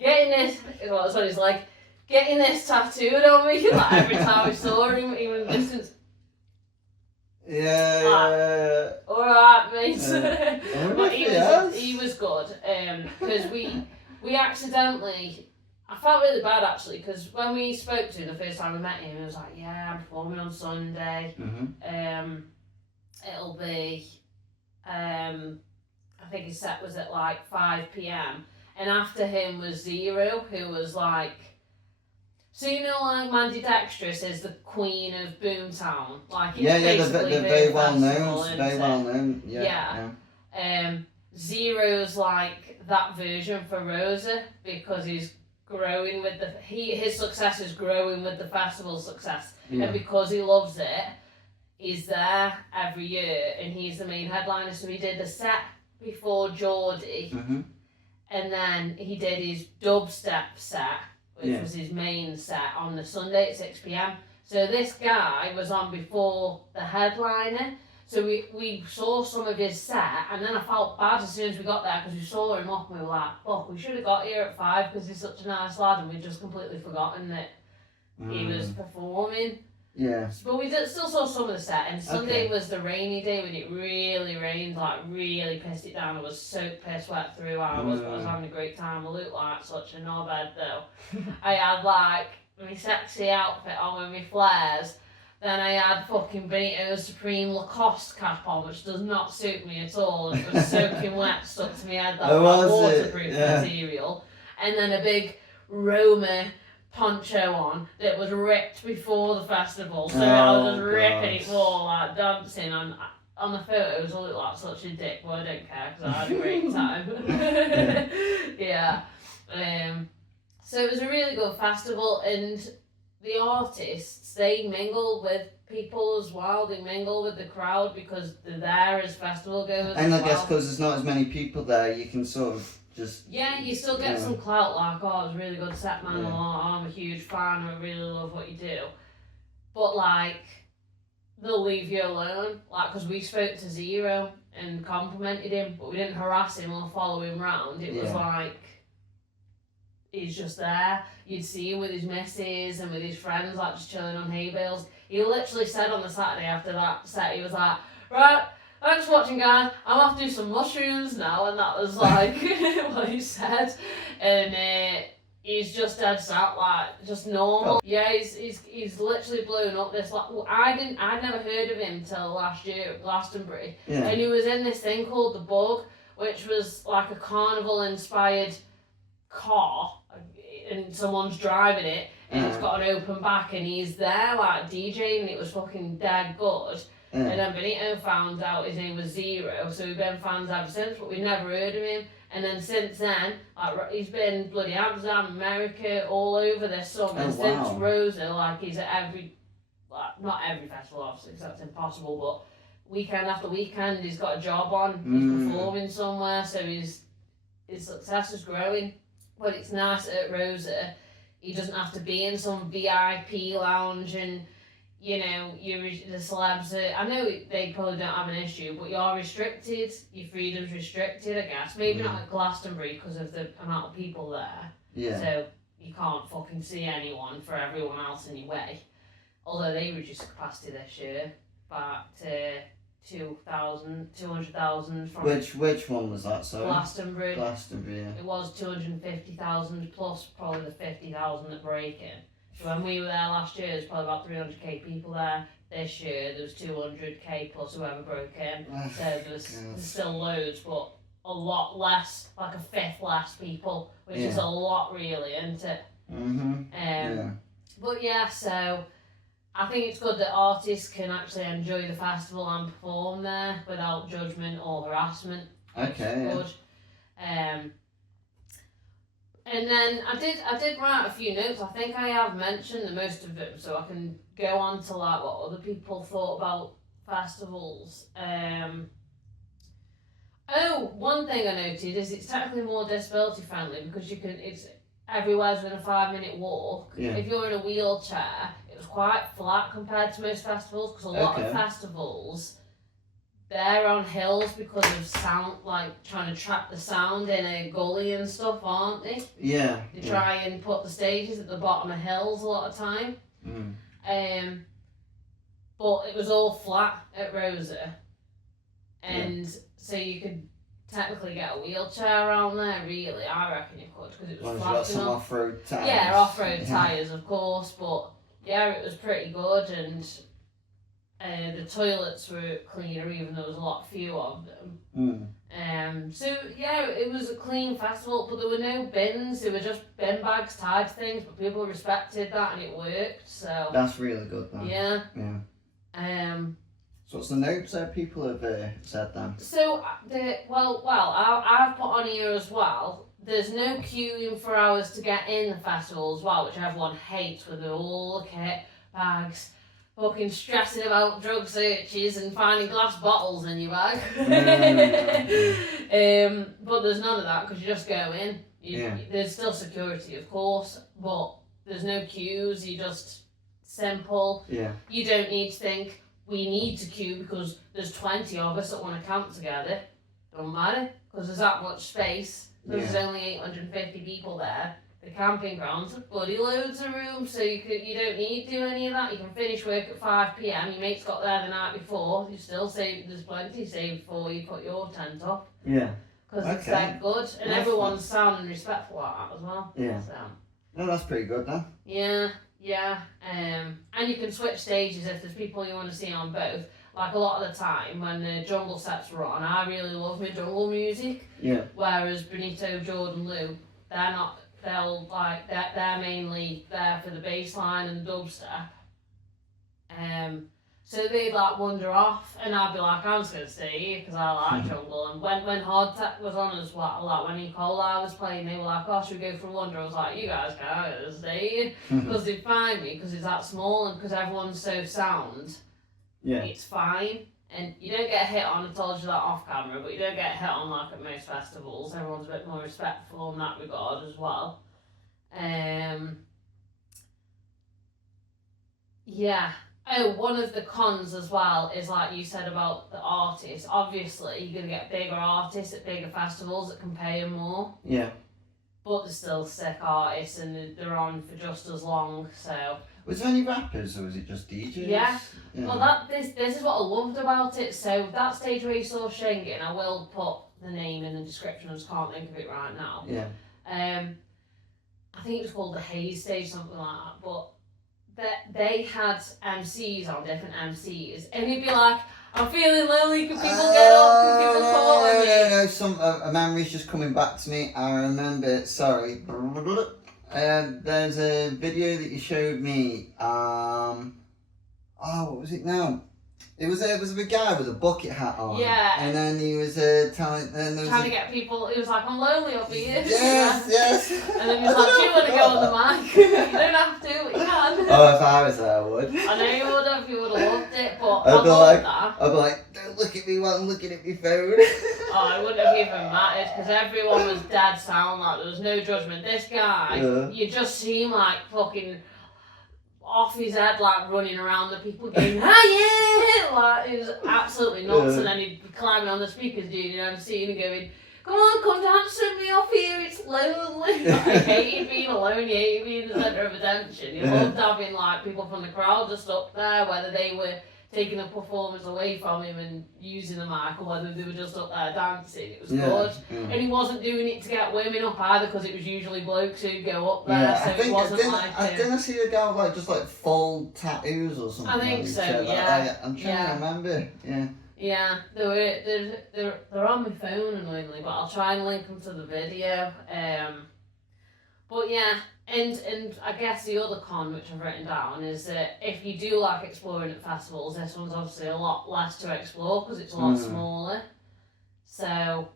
getting this, well, that's what he's like, getting this tattooed on me. Like every time I saw him, even in distance. Yeah. Alright, mate. But he was good. Because we accidentally, I felt really bad actually, because when we spoke to him the first time we met him, he was like, yeah, I'm performing on Sunday. It'll be, I think his set was at like 5 p.m. And after him was Zero, who was like, so you know, like Mandy Dextrous is the queen of Boomtown. Like, it's they're very well known. Very well known. Yeah. Zero's like that version for Rosa because he's growing with his success is growing with the festival success, and because he loves it, he's there every year, and he's the main headliner. So he did the set before Geordie, and then he did his dubstep set, which was his main set on the Sunday at 6 p.m. So this guy was on before the headliner. So we saw some of his set, and then I felt bad as soon as we got there because we saw him up and we were like, fuck, we should have got here at 5 because he's such a nice lad, and we'd just completely forgotten that he was performing. Yeah. But we still saw some of the set, and Sunday was the rainy day when it really rained, like really pissed it down. I was soaked, piss wet through hours, but I was having a great time. I looked like such a knobhead though. I had like my sexy outfit on with my flares. Then I had fucking Benito's Supreme Lacoste cap on, which does not suit me at all. It was soaking wet, stuck to my head, that waterproof material. And then a big Roma poncho on that was ripped before the festival. So I was just ripping it all, like dancing. On the photos, I look like such a dick, but I don't care because I had a great time. Yeah. So it was a really good festival, and the artists, they mingle with people as well. They mingle with the crowd because they're there as festival goers. And I guess because there's not as many people there, you can sort of just... Yeah, you still get some clout, like, oh, it was a really good set, man, or I'm a huge fan, I really love what you do. But, like, they'll leave you alone. Like, because we spoke to Zero and complimented him, but we didn't harass him or follow him round. It was like, he's just there. You'd see him with his missus and with his friends, like, just chilling on hay bales. He literally said on the Saturday after that set, he was like, right, thanks for watching, guys. I'm off to do some mushrooms now, and that was like what he said. And he's just dead sat, like, just normal. Yeah, he's literally blown up this. Like, I'd never heard of him till last year at Glastonbury, and he was in this thing called The Bug, which was like a carnival-inspired car, and someone's driving it, and it's got an open back, and he's there like DJing, and it was fucking dead good. And then Benito found out his name was Zero, so we've been fans ever since, but we've never heard of him. And then since then, like, he's been bloody Amsterdam, America, all over this summer. Since Rosa, like, he's at every, like, not every festival obviously, because that's impossible, but weekend after weekend he's got a job on, he's performing somewhere, so his success is growing. But it's nice at Rosa, he doesn't have to be in some VIP lounge, and you know, the celebs I know they probably don't have an issue, but you're restricted, your freedom's restricted, I guess. Maybe not at Glastonbury because of the amount of people there. Yeah. So you can't fucking see anyone for everyone else in your way. Although they reduced the capacity this year back to 200,000 from... Which one was that, sorry? Glastonbury. Glastonbury, yeah. It was 250,000 plus probably the 50,000 at break-in. So when we were there last year, there's probably about 300k people there. This year, there was 200k plus whoever broke in. So there's still loads, but a lot less, like a fifth less people, which is a lot really, isn't it? But yeah, so I think it's good that artists can actually enjoy the festival and perform there without judgment or harassment. Okay. Good. And then I did write a few notes. I think I have mentioned the most of them, so I can go on to like what other people thought about festivals. One thing I noted is it's technically more disability friendly because it's everywhere's within a 5-minute walk. Yeah. If you're in a wheelchair, it was quite flat compared to most festivals because a lot of festivals, they're on hills because of sound, like trying to trap the sound in a gully and stuff, aren't they? Yeah. They try and put the stages at the bottom of hills a lot of time. But it was all flat at Rosa. And so you could technically get a wheelchair around there, really. I reckon you could, because it was flat enough. Some off-road tyres. Yeah, off-road tyres, of course, but yeah, it was pretty good, and the toilets were cleaner, even though there was a lot fewer of them. So yeah, it was a clean festival, but there were no bins. There were just bin bags tied to things, but people respected that, and it worked. So that's really good, then. Yeah. Yeah. So what's the notes that people have said then? So I've put on here as well. There's no queuing for hours to get in the festival as well, which everyone hates with all the kit bags. Fucking stressing about drug searches and finding glass bottles in your bag. But there's none of that because you just go in. There's still security, of course, but there's no queues. You just simple. Yeah. You don't need to think we need to queue because there's 20 of us that want to camp together. Don't matter because there's that much space. There's only 850 people there. The camping grounds have bloody loads of room, so you don't need to do any of that. You can finish work at 5 p.m. Your mate's got there the night before. You still save. There's plenty saved before you put your tent up. Yeah. Because it's that good, and everyone's sound and respectful like that as well. Yeah. So. No, that's pretty good then. Yeah. And you can switch stages if there's people you want to see on both. Like a lot of the time when the jungle sets were on, I really love my jungle music. Yeah. Whereas Benito, Jordan, Lou, they're not. They're mainly there for the bass line and dubstep. So they'd like wander off, and I'd be like, I'm just gonna stay here because I like jungle. And when Hard Tech was on as well, like when Nicola was playing, they were like, oh, should we go for a wander? I was like, you guys can't stay here because they'd find me because it's that small and because everyone's so sound. Yeah. It's fine. And you don't get hit on, I told you that off camera, but you don't get hit on like at most festivals. Everyone's a bit more respectful in that regard as well. Yeah. Oh, one of the cons as well is like you said about the artists. Obviously, you're going to get bigger artists at bigger festivals that can pay them more. Yeah. But they're still sick artists and they're on for just as long, so... Was there any rappers or was it just DJs? Yeah. Well, this is what I loved about it. So that stage where you saw Schengen, I will put the name in the description. I just can't think of it right now. Yeah. I think it was called the Haze stage, something like that. But they had MCs on, different MCs, and you'd be like, I'm feeling lonely. Can people get up? Can people call me? No. A memory's just coming back to me. I remember. Sorry. There's a video that you showed me. What was it now? It was a guy with a bucket hat on. Yeah. And then he was trying to get people. He was like, I'm lonely up here. Yes. And then he was like, do you want to go on the mic? You don't have to, but you can. Oh, if I was there, I would. I know you would have. You would have loved it, but I love that. I'd be like, don't look at me while I'm looking at my phone. Oh, it wouldn't have even mattered because everyone was dead sound, like there was no judgment. This guy, you just see him like fucking off his head, like running around the people going, ah yeah! Like, it was absolutely nuts. And then he'd be climbing on the speakers, dude, and I'd see him going, come on, come dance with me off here, it's lonely. Like, he hated being alone, he hated being the centre of attention. He loved having like people from the crowd just up there, whether they were taking the performance away from him and using the mic, or whether they were just up there dancing. It was good. And he wasn't doing it to get women up either, because it was usually blokes who'd go up there, so it wasn't like... I didn't see a guy with like, just like full tattoos or something. I think so, yeah. I'm trying to remember, yeah. Yeah, they're on my phone annoyingly, but I'll try and link them to the video. But yeah, and I guess the other con which I've written down is that if you do like exploring at festivals, this one's obviously a lot less to explore because it's a lot smaller. So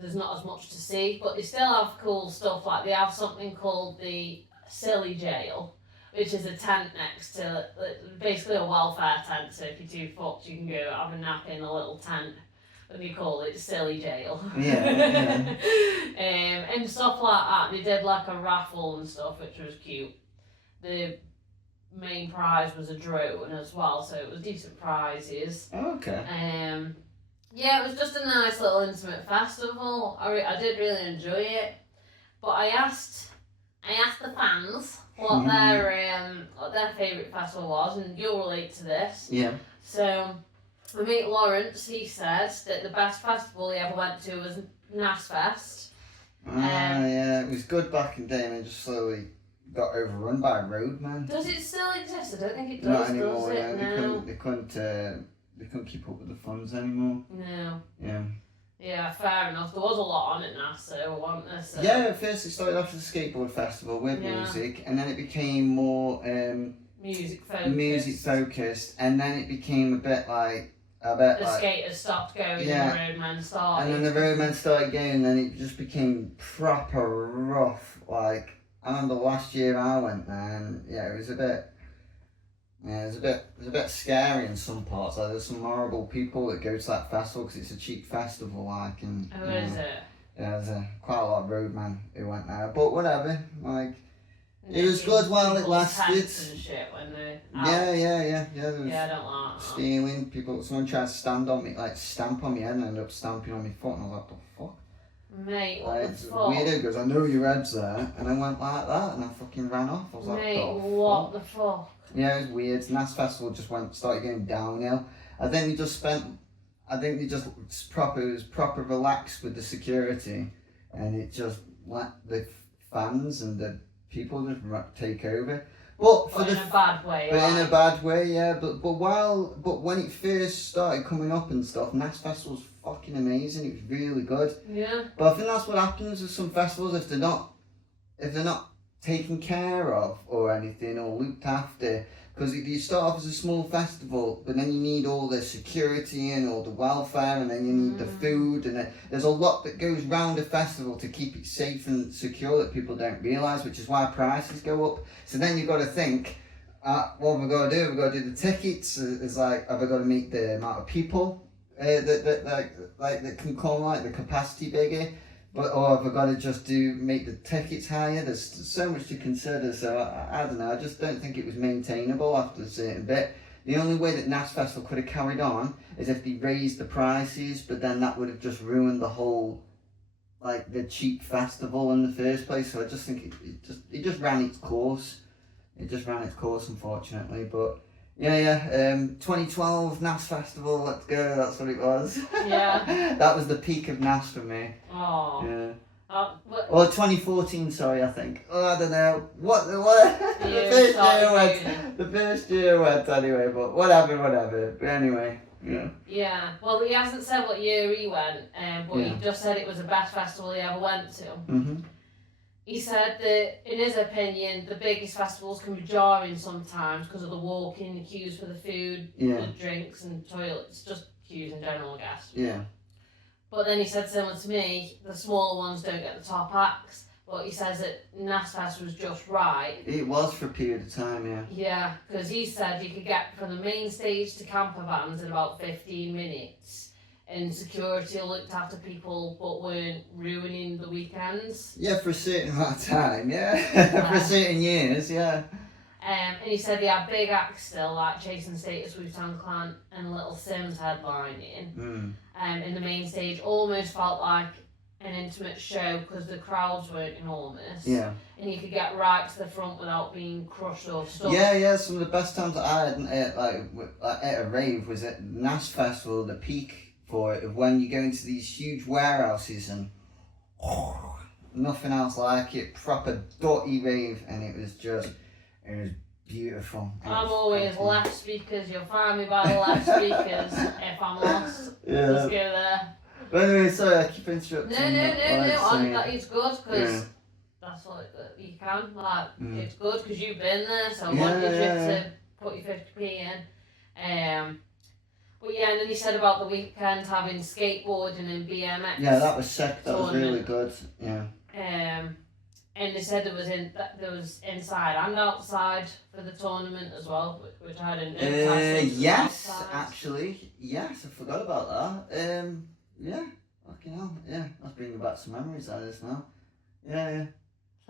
there's not as much to see, but they still have cool stuff. Like they have something called the Silly Jail, which is a tent next to, basically a welfare tent, so if you're too fucked you can go have a nap in a little tent, and they call it Silly Jail. Yeah. And stuff like that. They did like a raffle and stuff, which was cute. The main prize was a drone as well, so it was decent prizes. Okay. Yeah, it was just a nice little intimate festival. I did really enjoy it, but I asked the fans what their favourite festival was, and you'll relate to this. Yeah. So, my mate Lawrence, he said that the best festival he ever went to was Nass Fest. Yeah, it was good back in the day, and it just slowly got overrun by roadmen. Does it still exist? I don't think it does. Not anymore. Does Yeah, it? they couldn't keep up with the funds anymore. No. Yeah. Yeah, fair enough. There was a lot on it now, so wasn't there? So. Yeah, at first it started off as a skateboard festival with music, and then it became more music focused, and then it became a bit like skaters stopped going, and the roadmen started. And then the roadmen started going, and then it just became proper rough. Like I remember last year I went there, and it was a bit. Yeah, it was a bit scary in some parts. Like there's some horrible people that go to that festival because it's a cheap festival. Like and is it? Yeah, there's quite a lot of roadmen who went there, but whatever. Like it was good while it lasted. And shit when they Yeah. There was I don't like that. stealing. Someone tried to stamp on me head, and ended up stamping on my foot, and I was like, "What the fuck?" Mate, what the fuck? Weirdo goes, "I know your head's there," and I went like that, and I fucking ran off. I was like, what the fuck? Yeah, it was weird. Nass Festival just started going downhill. I think they just proper relaxed with the security, and it just let the fans and the people just take over. But in a bad way. In a bad way, yeah. But when it first started coming up and stuff, Nass Festival was fucking amazing. It was really good. Yeah. But I think that's what happens with some festivals if they're not taken care of or anything or looked after, because you start off as a small festival, but then you need all the security and all the welfare, and then you need the food, and there's a lot that goes round a festival to keep it safe and secure that people don't realise, which is why prices go up. So then you've got to think, what have we got to do? We've got to do the tickets. It's like, have I got to make the amount of people that can come, like the capacity bigger? Or have I got to just make the tickets higher? There's so much to consider, so I don't know, I just don't think it was maintainable after a certain bit. The only way that Nass Festival could have carried on is if they raised the prices, but then that would have just ruined the whole, like, the cheap festival in the first place. So I just think it just ran its course. It just ran its course, unfortunately, but... Yeah, 2012 Nass Festival, let's go, that's what it was. Yeah. That was the peak of Nass for me. Oh. Yeah. Or 2014, sorry, I think. Oh, I don't know. What? The first year went anyway, but whatever. But anyway, yeah. Yeah, well, he hasn't said what year he went, but he just said it was the best festival he ever went to. Mm-hmm. He said that, in his opinion, the biggest festivals can be jarring sometimes because of the walking, the queues for the food, the drinks and toilets, just queues in general, I guess. Yeah. But then he said, similar to me, the smaller ones don't get the top acts. But he says that Nass Fest was just right. It was for a period of time, yeah. Yeah, because he said you could get from the main stage to camper vans in about 15 minutes. And security looked after people but weren't ruining the weekends. Yeah, for a certain amount of time, yeah. For certain years, yeah. And he said he had big acts still, like Chasing Status, Wu-Tang Clan, and Little Sims headlining. And the main stage almost felt like an intimate show because the crowds weren't enormous. Yeah. And you could get right to the front without being crushed or stuck. Yeah. Some of the best times that I had at a rave was at NAS Festival, the peak for it, of when you go into these huge warehouses and nothing else like it, proper dirty rave, and it was beautiful. I'm always left speakers. You'll find me by the left speakers if I'm lost. Yeah. Let's go there. But anyway, sorry, I keep interrupting. No. It's good because that's what you can. Like, it's good because you've been there, so I wanted you to put your 50p in. But yeah, and then he said about the weekend having skateboarding and BMX. Yeah, that was sick. That was really good. Yeah. And they said there was inside and outside for the tournament as well, which I didn't know. Yes, actually. Yes, I forgot about that. Yeah, fucking hell. Yeah, that's bringing back some memories out of this now. Yeah.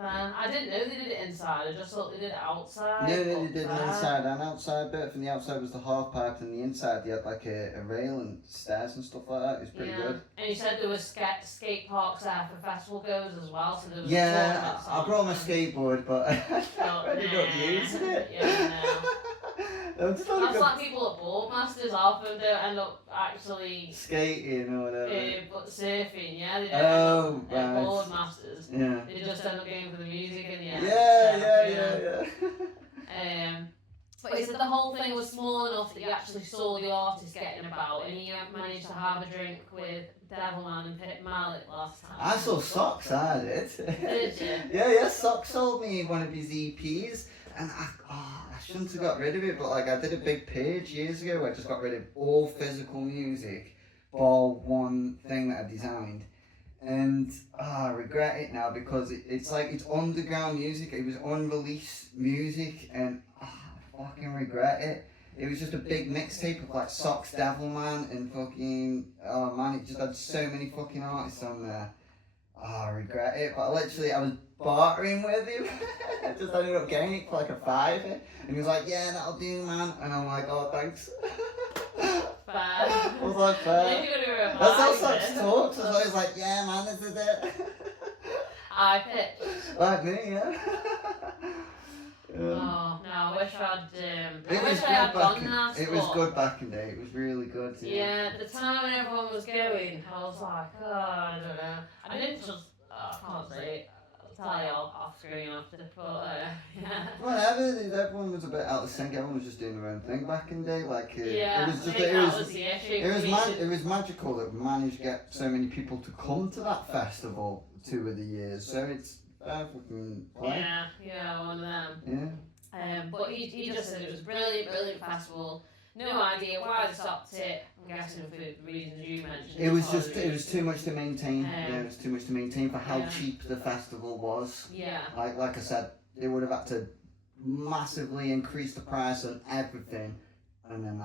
I didn't know they did it inside. I just thought they did it outside. No, they did an inside and outside bit. From the outside was the half pipe, and the inside they had like a rail and stairs and stuff like that. It was pretty good. And you said there was skate parks there for festival goers as well. So there was I brought my skateboard, but I ended up using it. That's like people at Boardmasters often don't end up actually skating or whatever. But surfing, they don't end up at Boardmasters. Yeah. They just end up going for the music in the end. Yeah. But he said the whole thing was small enough that you actually saw the artist getting about, and he managed to have a drink with Devilman and Pit Malik last time. I saw Socks, I did. Did you? Yeah, Socks sold me one of his EPs, and I shouldn't have got rid of it, but like I did a big page years ago where I just got rid of all physical music, bar one thing that I designed. And I regret it now because it's like it's underground music, it was unreleased music, and I fucking regret it. It was just a big mixtape of like Socks, Devilman, and fucking, oh man, it just had so many fucking artists on there. I regret it, but I was bartering with him. I just ended up getting it for like a $5, and he was like, yeah, that'll do, man. And I'm like, oh, thanks. Fair. I was like, fair. That's how Socks talks. So I was like, yeah, man, this is it. I pitched. Like me, yeah. Oh, no, I wish I had done that. It was good back in the day. It was really good. Yeah, the time when everyone was going, I was like, oh, I don't know. I didn't just, I can't say it. I'll tell you off screen after, but yeah. Whatever, everyone was a bit out of sync. Everyone was just doing their own thing back in the day. Like, it was magical that we managed to get so many people to come to that festival 2 of the years. So it's fucking play. Yeah, one of them. Yeah. But he just said it was brilliant festival. No idea why they stopped it. I'm guessing for the reasons you mentioned. It was too much to maintain. It was too much to maintain for how cheap the festival was. Yeah. Like I said, they would have had to massively increase the price on everything, and then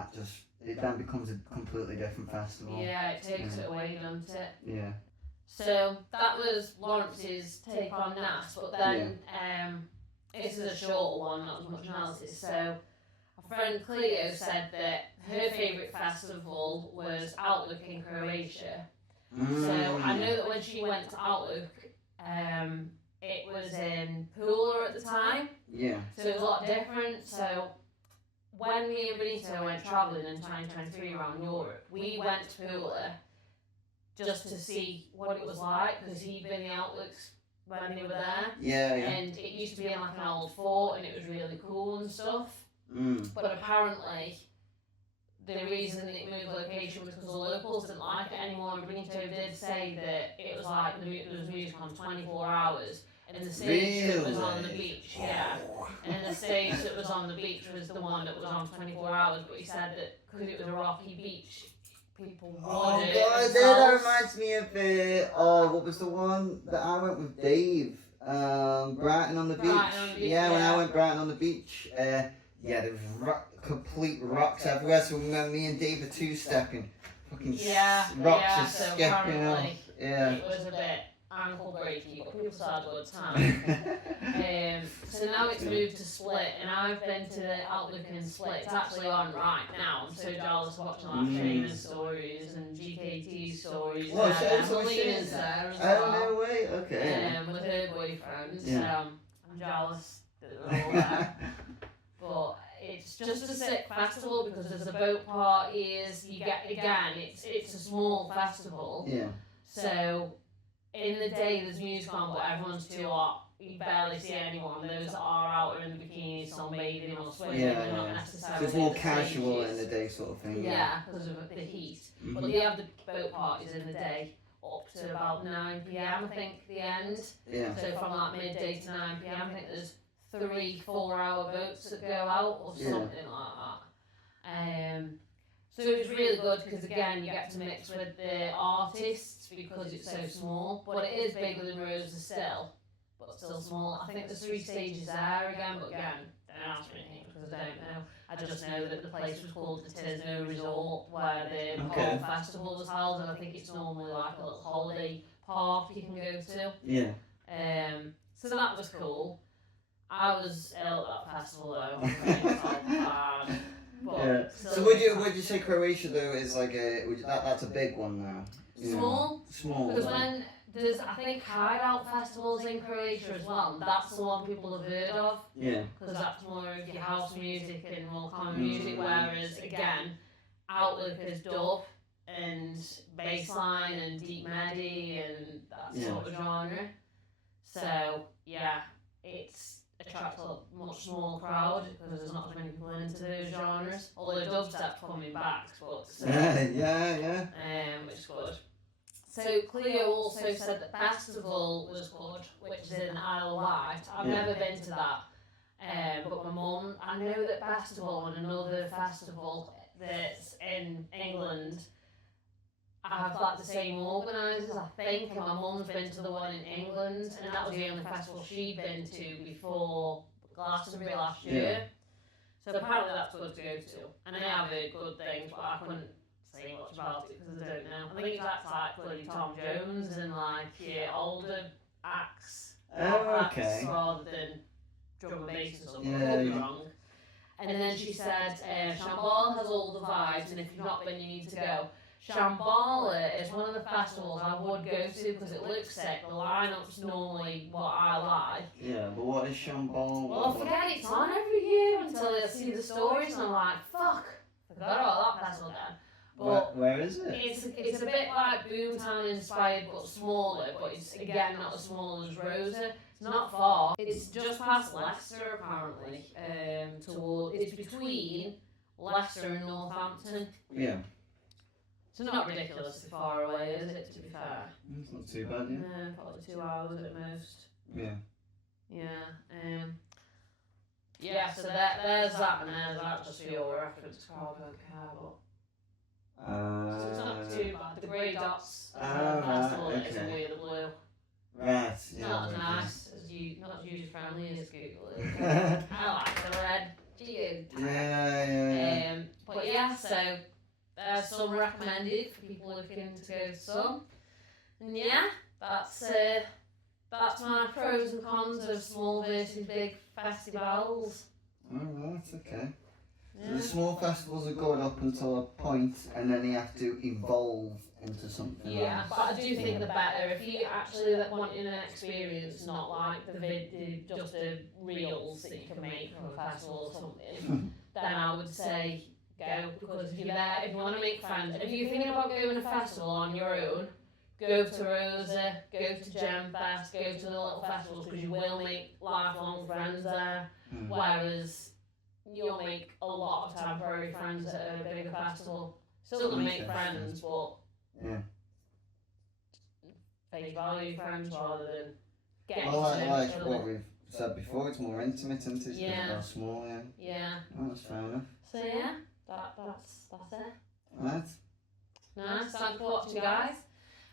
it then becomes a completely different festival. Yeah, it takes it away, doesn't it? Yeah. So that was Lawrence's take on NAS, but then this is a short one, not as much analysis. So our friend Cleo said that her favourite festival was Outlook in Croatia. So I know that when she went to Outlook, it was in Pula at the time. Yeah. So it was a lot different. So when me and Benito went travelling in 2023 around Europe, we went to Pula just to see what it was like, because he'd been in the Outlooks when they were there. Yeah. And it used to be in like an old fort, and it was really cool and stuff. But apparently, the reason it moved location was because the locals didn't like it anymore. And Benito did say that it was like there was music on 24 hours. And the stage that was on the beach, and the stage that was on the beach was the one that was on 24 hours. But he said that because it was a rocky beach, people wanted it. Oh god, that reminds me of what was the one that I went with Dave? Brighton on the beach. Yeah, when I went Brighton on the beach, there was complete rocks everywhere. So when me and Dave were two-stepping, fucking rocks are skipping off. Yeah. It was a bit ankle breaky, but people still had a good time. So now it's moved to Split, and I've been to the Outlook in Split. It's actually on right now. I'm so jealous watching like Shayna's stories and GKT's stories. Oh, Melina's there as well. Oh, no way, okay. With her boyfriend. Yeah. So I'm jealous that they're all there. But it's just a sick festival because there's the boat parties. You get, again, it's a small festival. Yeah. So in the day there's music on, but everyone's too hot. You barely see anyone. Those that are out are in the bikinis, sunbathing or swimming. Yeah, Not yeah. necessarily. So it's more casual in the day sort of thing. Yeah, because of the heat. But they have the boat parties in the day up to about 9 p.m. I think the end. Yeah. So from like midday to 9 p.m. I think there's 3-4 hour boats that go out or something like that. So it was really good because again you get to mix with the artists because it's so small, but it is bigger than Rosa still, but still small. I think there's 3 stages there again, but again, don't ask me because I don't know. I just know that the place was called the Tisno Resort where the whole festival was held, and I think it's normally like a little holiday park you can go to. Yeah. So that was cool. I was ill at that festival though. I yeah. So would you say Croatia though is like that's a big one now? Small. Small. Because when there's I think hideout festivals in Croatia as well, and that's the one people have heard of. Yeah. Because that's more of your house music and more common music, whereas again, Outlook is dub and bassline and deep medi and that sort of genre. So yeah, it's attracts a much smaller crowd because there's not as many people into those genres. Although dubstep's coming back, but yeah. Which is good. So Cleo also said that festival was good, which is in Isle of Wight. I've never been to that, but my mum. I know that festival and another festival that's in England have like the same organisers, I think, and my mum's been to the one in England, and that was the only festival she'd been to before Glastonbury last year. So apparently that's good to go to. And I have heard good things, but I couldn't say much about it because I don't know. I think that's like bloody Tom Jones and like older acts, acts rather than drum and bass or something. I could be wrong. And then she said, Shambhala has all the vibes, and if you've not been, you need to go. Shambhala is one of the festivals I would go to because it looks sick. The lineup's normally what I like. Yeah, but what is Shambhala? Well, I forget it's on every year until I see the stories and I'm like, fuck, forgot about that festival then. But where is it? It's a bit like Boomtown inspired but smaller, but it's again not as small as Rosa. It's not far. It's just past Leicester apparently. It's between Leicester and Northampton. Yeah. So not ridiculously far away, is it, to be fair? It's not too bad, yeah. No, probably 2 hours at most. Yeah. Yeah. Yeah, so there's that and there's that, just for your reference, crowd won't care, but... so it's not too bad. The grey dots festival is near the blue. Right, yeah. Not as nice, not as user-friendly as Google is. I like the red. Geo. Yeah. But yeah, so... There's some recommended for people looking to go to some. And yeah, that's my pros and cons of small versus big festivals. Alright, okay. Yeah. So the small festivals are good up until a point, and then you have to evolve into something else. But I do think the better, if you actually wanting an experience, not like just the reels that you can make from a festival or something, then I would say go, because if you're there, if you want to make friends, and if you're thinking about going to a festival on your own, go to Rosa, go to Gem Fest, go to the little festivals, because you will make lifelong friends there, whereas you'll make a lot of temporary friends at a bigger festival. Still gonna make friends, but face value friends rather than getting to know like each other. what we've said before, it's more intimate, isn't it? Yeah. It's small, Yeah. Oh, that's fair enough. So yeah, that's it. Right. Nice, thanks for watching, guys.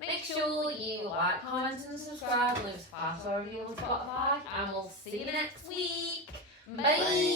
Make sure you like, comment and subscribe and leave us a 5-star review on Spotify, and we'll see you next week. Bye.